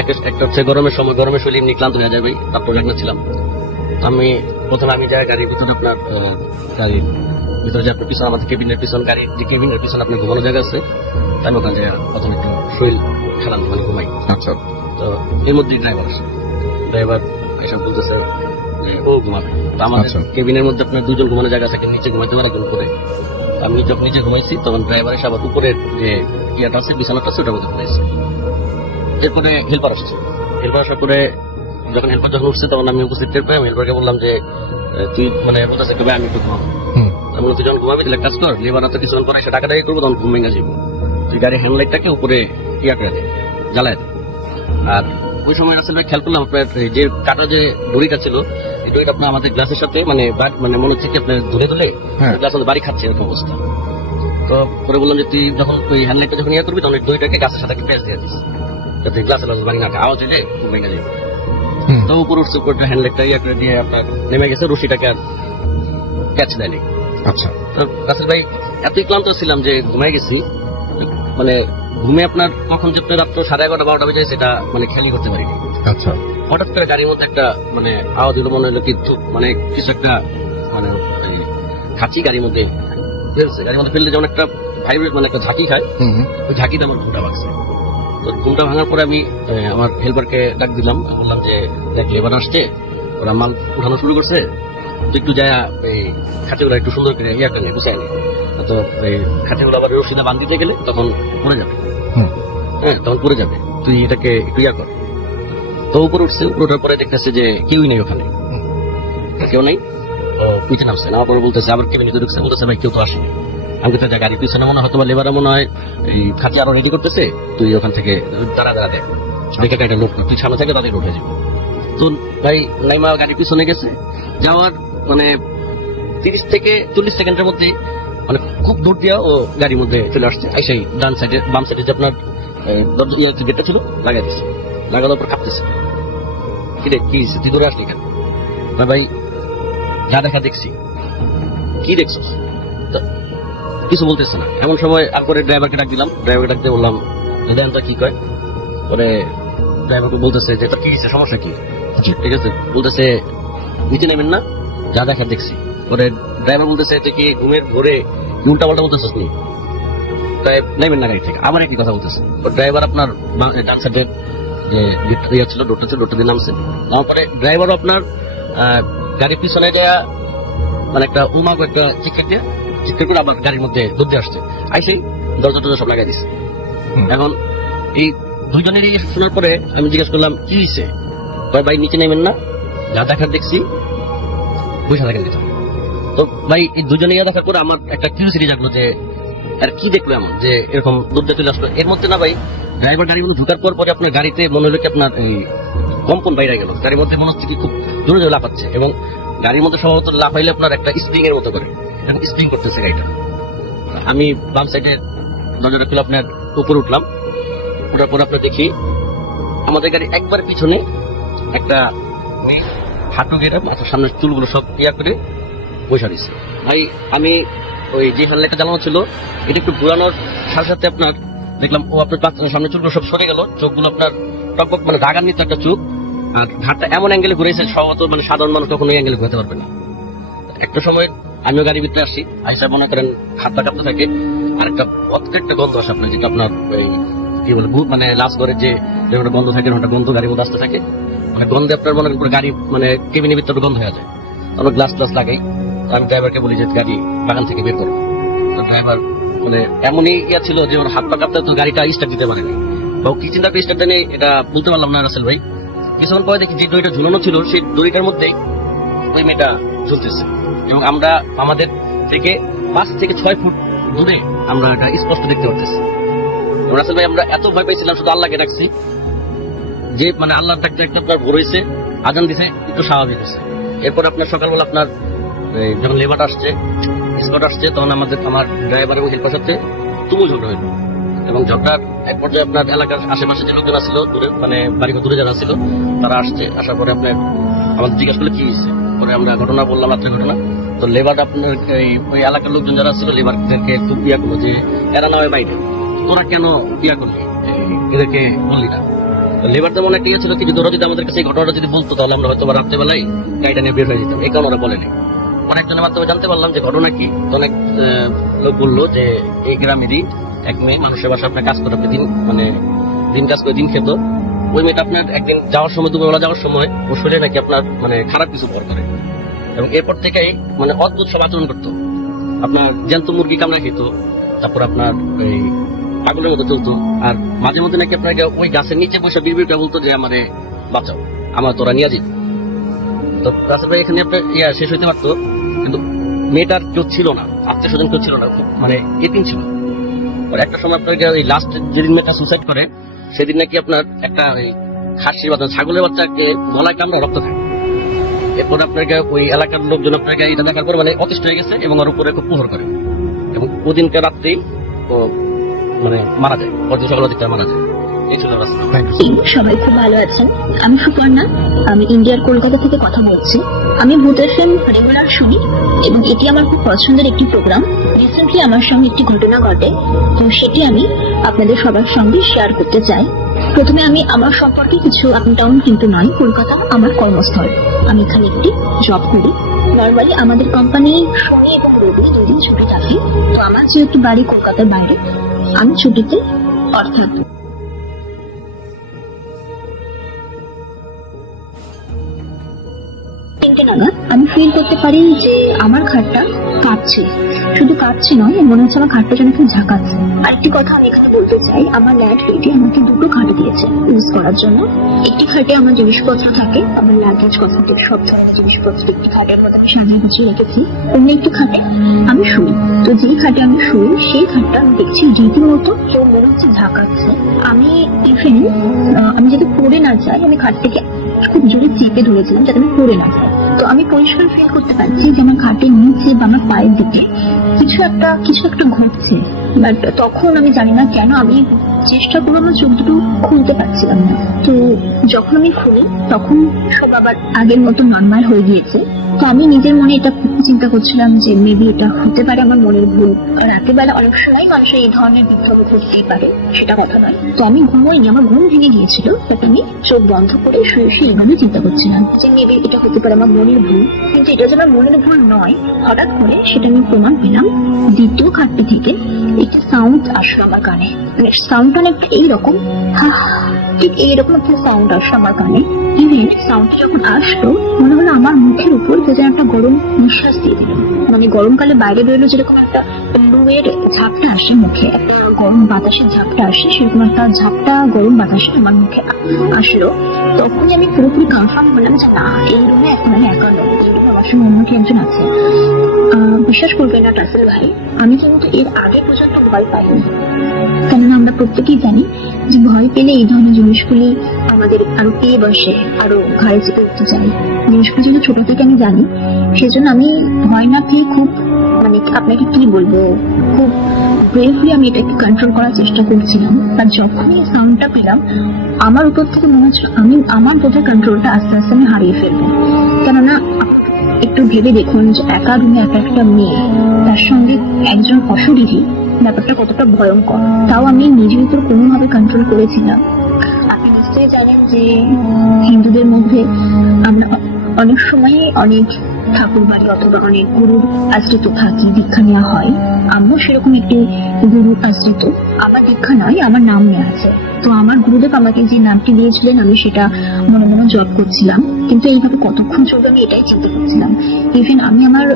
একটা হচ্ছে গরমের সময়, গরমের শরীর এমনি ক্লান্ত হয়ে যাবে, তারপর রাখনা ছিলাম। আমি প্রথমে যাই গাড়ির ভিতরে, আপনার গাড়ির ভিতরে যে আপনার পিছনে আমাদের কেবিনের পিছন, গাড়ির যে কেবিনের পিছনে আপনার ঘুমানোর জায়গা আছে, তাই ওখানে যে প্রথমে একটু শরীর খেলাম মানে ঘুমাই। আচ্ছা। তো এর মধ্যে ড্রাইভার এসব বলতেছে ও ঘুমাবে। তো আমাদের কেবিনের মধ্যে আপনার 2জন ঘুমানোর জায়গা থাকে, নিচে ঘুমাইতে পারে একজন উপরে। আমি যখন নিচে ঘুমাইছি তখন ড্রাইভার এসে আবার উপরের যে ইয়াটা আছে, বিছানাটা আছে, ওটার মধ্যে ঘুমাইছে। এরপরে হেল্পার আসছে। হেল্পার আসার পরে যখন উঠছে তখন আমি উপস্থিত টের পাই। আমি হেল্পারকে বললাম যে তুই মানে বলতেছে ভাই আমি একটু ঘুমাবো। আমি তুই যখন ঘুমাবি তাহলে কাজ কর, লেবার তো কিছুক্ষণ পরে এসে টাকাটাকি করবো, তখন ঘুম ভেঙে যাবো। তুই গাড়ির হ্যান্ডলাইটটাকে উপরে ইয়া করে দে, জ্বালায় দে। আর ওই সময় রাসেল ভাই খেয়াল করলাম আপনার যে কাটা যে দড়িটা ছিল, এই দড়িটা আপনার আমাদের গ্লাসের সাথে মানে মনে হচ্ছে কি আপনার ধুলে গ্লাস বাড়ি খাচ্ছে, এরকম অবস্থা। তো পরে বললাম যে তুই যখন ওই হ্যান্ডলাইটটা যখন ইয়া করবি তখন ওই দড়িটাকে গাছের সাথে প্যাচ দিয়ে দিস, যাতে গ্লাসের বাড়ি না আওয়াজ হয়ে যায়, ভেঙে যাবে। তো উপর উঠছে, উপরে হ্যান্ডলাইটটা ইয়া করে দিয়ে আপনার নেমে গেছে, রশিটাকে আর প্যাচ দেয়নি। আচ্ছা। তো রাসেল ভাই এতই ক্লান্ত ছিলাম যে ঘুমাই গেছি, মানে ঘুমে আপনার কখন যে আপনার রাত্র 11:30-12টা বেজে সেটা মানে খেয়ালই করতে পারিনি। আচ্ছা। হঠাৎ করে গাড়ির মধ্যে একটা মানে আওয়াজ হলো, মনে হলো কি মানে কিছু একটা মানে খাঁচি গাড়ির মধ্যে ফেলছে। গাড়ির মধ্যে ফেললে যেমন একটা ভাইব্রেট মানে একটা ঝাঁকি খায়, ওই ঝাঁকিতে আমার ঘুমটা ভাঙছে। তো ঘুমটা ভাঙার পরে আমি আমার হেল্পারকে ডাক দিলাম, বললাম যে দেখ লেবার আসছে, ওরা মাল উঠানো শুরু করছে, তো একটু যায় এই খাঁচিগুলো একটু সুন্দর করে ইয়াটা নিয়ে গুছায় নি। তো এই খাঁচিগুলো আবার রশিদা বাঁধ দিতে গেলে তখন পড়ে যাবে। হ্যাঁ, তখন পড়ে যাবে, তুই এটাকে একটু ইয়া কর। তো উপরে উঠছে, উপরে পরে দেখতেছে যে কেউই নেই ওখানে, কেউ নেই। ও পিছনে নামছে, নামার পরে বলতেছে আবার কেবিনে ঢুকছে, বলতেছে ভাই কেউ তো আসেনি। আমি তো গাড়ির পিছনে মনে হয়তো লেবাররা মনে হয় এই খাঁচি আরো রেডি করতেছে, তুই ওখান থেকে দাঁড়া দেখ, দেখে গাড়িটা লোড কর, তুই সামনে থেকে তাদের উঠে যাবো। তো ভাই নাইমা গাড়ির পিছনে গেছে, যাওয়ার মানে 30 থেকে 40 সেকেন্ডের মধ্যে মানে খুব দূর দিয়া ও গাড়ির মধ্যে চলে আসছে। সেই ডান সাইডে বাম সাইডে যে আপনার গেটটা ছিল লাগাই দিচ্ছে, লাগানোর পর কাঁপতেছে। কি রে কি হয়েছে? তুই দূরে আসলি কেন? কয় ভাই যা দেখা দেখছি। কি দেখছো? তা কিছু বলতেছে না। এমন সময় আর করে ড্রাইভারকে ডাক দিলাম, ড্রাইভারকে ডাকতে বললাম দেন তো কি কয়। পরে ড্রাইভারকে বলতেছে যে তোর কি হয়েছে, সমস্যা কি? ঠিক আছে, বলতেছে নিচে নেবেন না, যা দেখা দেখছি। পরে ড্রাইভার বলতেছে যে কি ঘুমের ঘুরে উল্টা পাল্টা বলতেছিস নি, তাই নেবেন না গাড়ি থেকে। আমার একই কথা বলতেছে। ড্রাইভার আপনার ডান সাইডে ইয়ে ছিল, ডোরটা ছিল, ডোরটা দিয়ে নামছে। নামার পরে ড্রাইভারও আপনার গাড়ির পিছনে দেয়া মানে একটা উমাক একটা চিৎকার করে আবার গাড়ির মধ্যে দৌড়ে আসছে, আইসেই দরজা টরজা সব লাগাই দিচ্ছে। এখন এই দুইজনেরই শোনার পরে আমি জিজ্ঞেস করলাম কি হয়েছে? কয় ভাই নিচে নেবেন না, যা দেখার দেখছি, পয়সা থাকেন দিতে। তো ভাই এই দুজনে দেখার পরে আমার একটা কিউরিওসিটি জাগলো যে আর কি দেখলো এমন যে এরকম দৌড়তে চলে আসলো। এর মধ্যে না ভাই ড্রাইভার গাড়ির মধ্যে ঢুকার পরে আপনার গাড়িতে মনে হলো কি আপনার এই কম্পন বাইরে গেল, গাড়ির মধ্যে মনে হচ্ছে কি খুব জোরে জোরে লাফাচ্ছে, এবং গাড়ির মধ্যে সম্ভবত লাফাইলে আপনার একটা স্প্রিং এর মতো করে স্প্রিং করতেছে গাড়িটা। আমি বাম সাইডের দরজাটা খুলে আপনার উপরে উঠলাম, ওঠার পর আপনার দেখি আমাদের গাড়ি একবার পিছনে একটা মেয়ে হাঁটু গেড়ে মাথার সামনের চুলগুলো সব ক্লিয়ার করে বসে দিচ্ছে। ভাই আমি ওই যে হেলমেটটা জ্বালানো ছিল এটা একটু ঘুরানোর সাথে সাথে আপনার দেখলাম ও আপনার সামনে চুলগুলো সব সরে গেল, চোখগুলো আপনার টকবক মানে দাগার নিতে একটা চোখ, আর ঘাটটা এমন অ্যাঙ্গেলে ঘুরেছে সম্ভবত মানে সাধারণ মানুষ কখনো এই অ্যাঙ্গেলে ঘুরতে পারবে না। একটা সময় আমিও গাড়ির ভিতরে আসি, আইসা মনে করেন হাতটা কাঁপতে থাকে, আর একটা প্রত্যেকটা গন্ধ আসে আপনার, যেটা আপনার ওই কি বলে মানে লাশ করে যে একটা গন্ধ থাকে, ওটা গন্ধ গাড়ির মধ্যে আসতে থাকে, মানে গন্ধে আপনার মনে করেন গাড়ি মানে কেবিনের ভিতরে গন্ধ হয়ে যায়। আমরা গ্লাস ট্লাস লাগাই, আমি ড্রাইভারকে বলি যে গাড়ি বাগান থেকে বের করো। ড্রাইভার মানে এমনই ইয়া ছিল যে ওর হাত পা কাঁপতে তো গাড়িটা স্টার্ট দিতে পারেনি, বা কি চিন্তা করে স্টার্ট দেয়নি এটা বলতে পারলাম না রাসেল ভাই। কিছুক্ষণ পরে দেখি যে দড়িটা ঝুলানো ছিল সেই দড়িটার মধ্যে ওই মেয়েটা ঝুলতেছে, এবং আমরা আমাদের থেকে 5 থেকে 6 ফুট দূরে আমরা এটা স্পষ্ট দেখতে পারতেছি। রাসেল ভাই আমরা এত ভয় পেয়েছিলাম, শুধু আল্লাহকে ডাকছি যে মানে আল্লাহর ডাকতে একটা আপনার ভোর হয়েছে, আজান দিছে, একটু স্বাভাবিক হয়েছে। এরপর আপনার সকালবেলা আপনার যখন লেবার আসছে, স্কট আসছে, তখন আমার ড্রাইভার এবং হেল্পার সাথে তুমুল ঝগড়া হইল, এবং ঝগড়ার এক পর্যায়ে আপনার এলাকার আশেপাশে যে লোকজন আসছিল দূরে মানে বাড়ি দূরে যারা ছিল তারা আসছে, আসার পরে আপনার আমাদের জিজ্ঞাসা করলে কি হয়েছে। পরে আমরা ঘটনা বললাম, রাত্রে ঘটনা। তো লেবার আপনার ওই এলাকার লোকজন যারা ছিল লেবারদেরকে খুব ইয়া করলো যে এরা না হয় বাইরে, তোরা কেন ইয়া করলি, এদেরকে বললি না। লেবার তেমন একটা ইয়ে ছিল কি, ওরা যদি আমাদের কাছে এই ঘটনাটা যদি বলতো তাহলে আমরা হয়তো রাত্রেবেলায় গাড়িটা নিয়ে বের হয়ে যেতাম, এই কারণে ওরা বলেনি। অনেকজনের মাধ্যমে জানতে পারলাম যে ঘটনা কি। অনেক লোক বললো যে এই গ্রামেরই এক মেয়ে মানুষের বাসা আপনার কাজ করে দিন মানে দিন কাজ করে দিন খেত। ওই মেয়েটা আপনার একদিন যাওয়ার সময় দুপুরবেলা যাওয়ার সময় ও শরীরে নাকি আপনার মানে খারাপ কিছু ভর করে, এবং এরপর থেকেই মানে অদ্ভুত সব আচরণ করতো। আপনার জ্যান্ত মুরগি কামড়া খেত, তারপর আপনার এই পাগলের মতো চলতো, আর মাঝে মধ্যে নাকি আপনাকে ওই গাছের নিচে বসে বিড়বিড়টা বলতো যে আমারে বাঁচাও, আমার তোরা নিয়ে যেত। তো রাসেল ভাই এখানে আপনার ইয়া শেষ হইতে পারতো, কিন্তু মেয়েটার কেউ ছিল না, আত্মীয় স্বজন কেউ ছিল না, খুব মানে এতিম ছিল। একটা সময় আপনাকে ওই লাস্ট যেদিন মেয়েটা সুসাইড করে সেদিন নাকি আপনার একটা ওই খাসির বাচ্চা ছাগলের বাচ্চাকে গলায় কামড়া রক্ত থাকে। এরপর আপনাকে ওই এলাকার লোকজন আপনাকে এটা দেখার পর মানে অতিষ্ঠ হয়ে গেছে, এবং ওর উপরে খুব প্রহর করে, এবং ওদিনকে রাত্রেই ও মানে মারা যায়, পরদিন সকালের দিকটা মারা যায়। এই ছিল রাস্তা। সবাই খুব ভালো আছেন। আমি সুপর্ণা, আমি ইন্ডিয়ার কলকাতা থেকে কথা বলছি। আমি ভূত এফএম রেগুলার শুনি, এবং এটি আমার খুব পছন্দের একটি প্রোগ্রাম। রিসেন্টলি আমার সঙ্গে একটি ঘটনা ঘটে, তো সেটি আমি আপনাদের সবার সঙ্গে শেয়ার করতে চাই। প্রথমে আমি আমার সম্পর্কে কিছু আপ ডাউন কিন্তু নয়, কলকাতা আমার কর্মস্থল। আমি এখানে একটি জব করি। নর্মালি আমাদের কোম্পানি শনি এবং রবি 2 দিন ছুটি থাকে, তো আমার যেহেতু বাড়ি কলকাতার বাইরে, আমি ছুটিতে অর্থাৎ আমি ফিল করতে পারি যে আমার খাটটা কাঁপছে। শুধু কাঁপছে নয়, মনে হচ্ছে আমার খাটটা যেন কেউ ঝাঁকাচ্ছে। আরেকটি কথা আমি এখানে বলতে চাই, আমার ল্যান্ড লেডি আমাকে 2টো খাট দিয়েছে ইউজ করার জন্য। একটি খাটে আমার জিনিসপত্র থাকে, আমার লাগেজ কথা থেকে সব ধরনের জিনিসপত্র একটি খাটের মধ্যে আমি সাজিয়ে গুছিয়ে রেখেছি। অন্য একটি খাটে আমি শুই। তো যেই খাটে আমি শুই সেই খাটটা আমি দেখছি রীতিমতো কেউ মনে হচ্ছে ঝাঁকাচ্ছে। আমি যাতে পড়ে না যাই, আমি খাট থেকে খুব জোরে চেপে ধরেছিলাম যাতে আমি পড়ে না যাই। তো আমি পরিষ্কার ফিল করতে পারছি যে আমার খাটের নিচে বা আমার পায়ের দিকে কিছু একটা ঘটছে। বাট তখন আমি জানি না কেন আমি চেষ্টা করে আমার চোখ দুটো খুলতে পারছিলাম না। তো যখন আমি খুলি তখন সব আবার আগের মতো নর্মাল হয়ে গিয়েছে। তো আমি নিজের মনে এটা চিন্তা করছিলাম যে মেবি এটা হতে পারে আমার মনের ভুল। রাতের বেলা অনেক সময় মানুষের এই ধরনের বিপ্লব ঘটতেই পারে, সেটা কথা নয়। তো আমি ঘুমোইনি, আমার ঘুম ভেঙে গিয়েছিল, বাট আমি চোখ বন্ধ করে শুয়ে শুয়ে এইভাবে চিন্তা করছিলাম যে মেবি এটা হতে পারে আমার মনের ভুল। কিন্তু এটা যে আমার মনের ভুল নয়, হঠাৎ করে সেটা আমি প্রমাণ পেলাম। দ্বিতীয় খাটটি থেকে একটি সাউন্ড আসলো আমার কানে। সাউন্ডটা অনেকটা এইরকম, ঠিক এইরকম একটা সাউন্ড আসলো আমার কানে। ইভেন সাউন্ডটা যখন আসলো মনে হলো আমার মুখের উপর যে যেন একটা গরম নিঃশ্বাস দিয়ে দিল। মানে গরমকালে বাইরে বেরোলে যেরকম একটা লুয়ের ঝাপটা আসে মুখে, একটা গরম বাতাসের ঝাপটা আসে, সেরকম একটা ঝাপটা গরম বাতাসে আমার মুখে আসলো। তখনই আমি পুরোপুরি কনফার্ম হলাম যে না, এই রুমে এখন আমি একা নই, এই রুমে আমার সঙ্গে অন্য কি একজন আছে। বিশ্বাস করবে না টাসেল ভাই, আমি কিন্তু এর আগে পর্যন্ত ভয় পাইনি। কেননা আমরা প্রত্যেকেই জানি যে ভয় পেলে এই ধরনের জিনিসগুলি আমাদের আরো পেয়ে বসে, আরো ঘাড়ে চেপে উঠতে চাই। জিনিসগুলো যেহেতু ছোট থেকে আমি জানি, সেজন্য আমি ভয় না পেয়ে খুব, মানে আপনাকে কি বলবো, খুব ব্রেভলি আমি এটাকে কন্ট্রোল করার চেষ্টা করছিলাম। আর যখনই সাউন্ডটা পেলাম আমার উপর থেকে মনে হচ্ছে আমি আমার বোধহয় কন্ট্রোলটা আস্তে আস্তে আমি হারিয়ে ফেলবো। কেননা একটু ভেবে দেখুন যে একা রুমে একা একটা মেয়ে, তার সঙ্গে একজন অশরীরী, ব্যাপারটা কতটা ভয়ঙ্কর। তাও আমি নিজের উপর কোনোভাবে কন্ট্রোল করেছিলাম। আপনি নিশ্চয়ই জানেন যে হিন্দুদের মধ্যে আমরা অনেক সময় অনেক ঠাকুর বাড়ি অথবা অনেক গুরুর আশ্রিত থাকি, দীক্ষা নেওয়া হয়। আমিও সেরকম একটি গুরুর আশ্রিত। আমার দীক্ষা নয়, আমার নাম নেওয়া আছে। তো আমার গুরুদেব আমাকে যে নামটি দিয়েছিলেন আমি সেটা মনে মনে জপ করছিলাম। কিন্তু এইভাবে কতক্ষণ চলবে আমি এটাই চিন্তা করছিলাম। ইভেন আমি আমার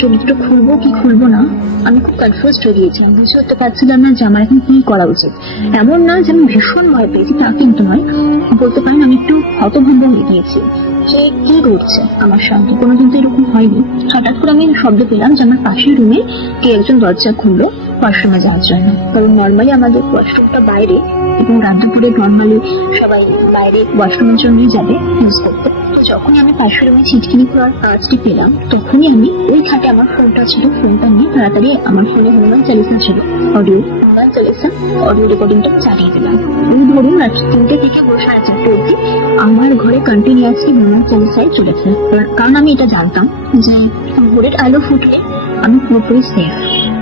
চরিত্র খুলবো কি খুলবো না আমি খুব কনফিউজ হয়ে গিয়েছিলাম, বুঝে উঠতে পারছিলাম না যে আমার এখন কি করা উচিত। এমন না যে আমি ভীষণ ভয় পেয়েছি, তা কিন্তু নয়, বলতে পারেন আমি একটু হতভম্ব হয়ে গিয়েছি যে কি ঘটছে আমার সঙ্গে। কোনোদিন তো এরকম হয়নি। হঠাৎ করে আমি শব্দ পেলাম যে আমার পাশের রুমে কে একজন দরজা খুললো ওয়াশরুমে যাওয়ার জন্য। কারণ নর্মালি আমাদের ওয়াশরুমটা বাইরে, এবং রাত দুপুরে নর্মালি সবাই বাইরে ওয়াশরুমের জন্যই যাবে ইউজ করতে। তো যখনই আমি পাশের রুমে ছিটকিনি করার কাজটি পেলাম, তখনই আমি ওই খাটে আমার ফোনটা ছিল, ফোনটা নিয়ে তাড়াতাড়ি আমার ফোনে হনুমান চালিসা ছিল, হনুমান চালিসা অডিও রেকর্ডিংটা চালিয়ে দিলাম। ওই ধরুন রাত 3টে থেকে 4:30 অবধি আমার ঘরে কন্টিনিউয়াসলি হনুমান চালিসাই চলেছে। কারণ আমি এটা জানতাম যে ভোরের আলো ফুটলে আমি পুরোপুরি সেফ।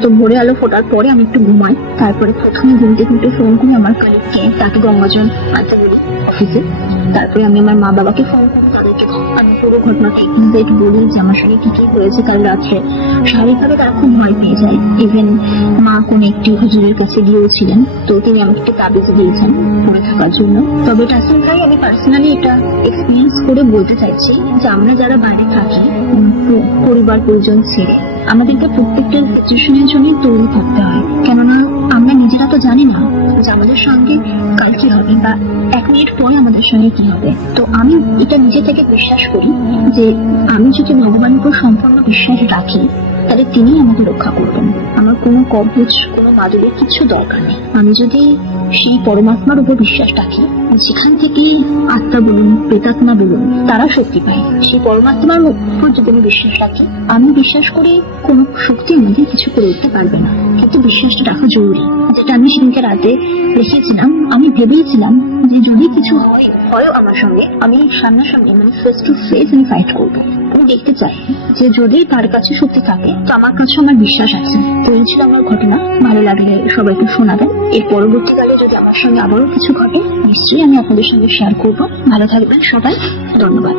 তো ভোরে আলো ফোটার পরে আমি একটু ঘুমাই, তারপরে প্রথমে ঘুমতে ঘুমতে ফোন করি আমার কালিগকে, তাকে গঙ্গাজল আনতে বলি অফিসে। তারপরে আমি আমার মা বাবাকে ফোন করি, তাদেরকে আমি পুরো ঘটনাটা এক্সাক্ট বলি যে আমার সঙ্গে কি কি হয়েছে কাল রাত্রে। স্বাভাবিকভাবে তারা খুব ভয় পেয়ে যায়। ইভেন মা কোন একটি হুজুরের কাছে গিয়েছিলেন, তো তিনি আমাকে একটি তাবিজ দিয়েছেন পড়ে থাকার জন্য। তবে টাসিম ভাই, আমি পার্সোনালি এটা এক্সপিরিয়েন্স করে বলতে চাইছি যে আমরা যারা বাইরে থাকি পরিবার পরিজন ছেড়ে, আমাদেরকে প্রত্যেকটা সিচুয়েশনের জন্য তৈরি থাকতে হয়। কেননা আমরা নিজেরা তো জানি না যে আমাদের সঙ্গে কাল কি হবে বা 1 মিনিট পরে আমাদের সঙ্গে কি হবে। তো আমি এটা নিজে থেকে বিশ্বাস করি যে আমি যদি ভগবানের উপর সম্পূর্ণ বিশ্বাস রাখি তাহলে তিনি আমাকে রক্ষা করবেন। আমার কোনো কবচ, কোনো মাদুরের কিছু দরকার নেই। আমি যদি সেই পরমাত্মার উপর বিশ্বাস রাখি, যেখান থেকে আত্মা বলুন, প্রেতাত্মা বলুন, তারা শক্তি পায়, সেই পরমাত্মার উপর যদি আমি বিশ্বাস রাখি, আমি বিশ্বাস করি কোনো শক্তি আমাদের কিছু করে উঠতে পারবে না। কিন্তু বিশ্বাসটা রাখা জরুরি। যেটা আমি সেদিনকে রাতে রেখেছিলাম, আমি ভেবেছিলাম যে যদি কিছু হয় আমার সঙ্গে, আমি সামনাসামনি মানে ফেস টু ফেস আমি ফাইট করবো। আমি দেখতে চাই যে যদি তার কাছে শক্তি থাকে তো আমার কাছে আমার বিশ্বাস আছে। তো এই ছিল আমার ঘটনা। ভালো লাগলে সবাইকে শোনাবেন। এর পরবর্তীকালে যদি আমার সঙ্গে আবারও কিছু ঘটে নিশ্চয়ই আমি আপনাদের সঙ্গে শেয়ার করবো। ভালো থাকবেন সবাই, ধন্যবাদ।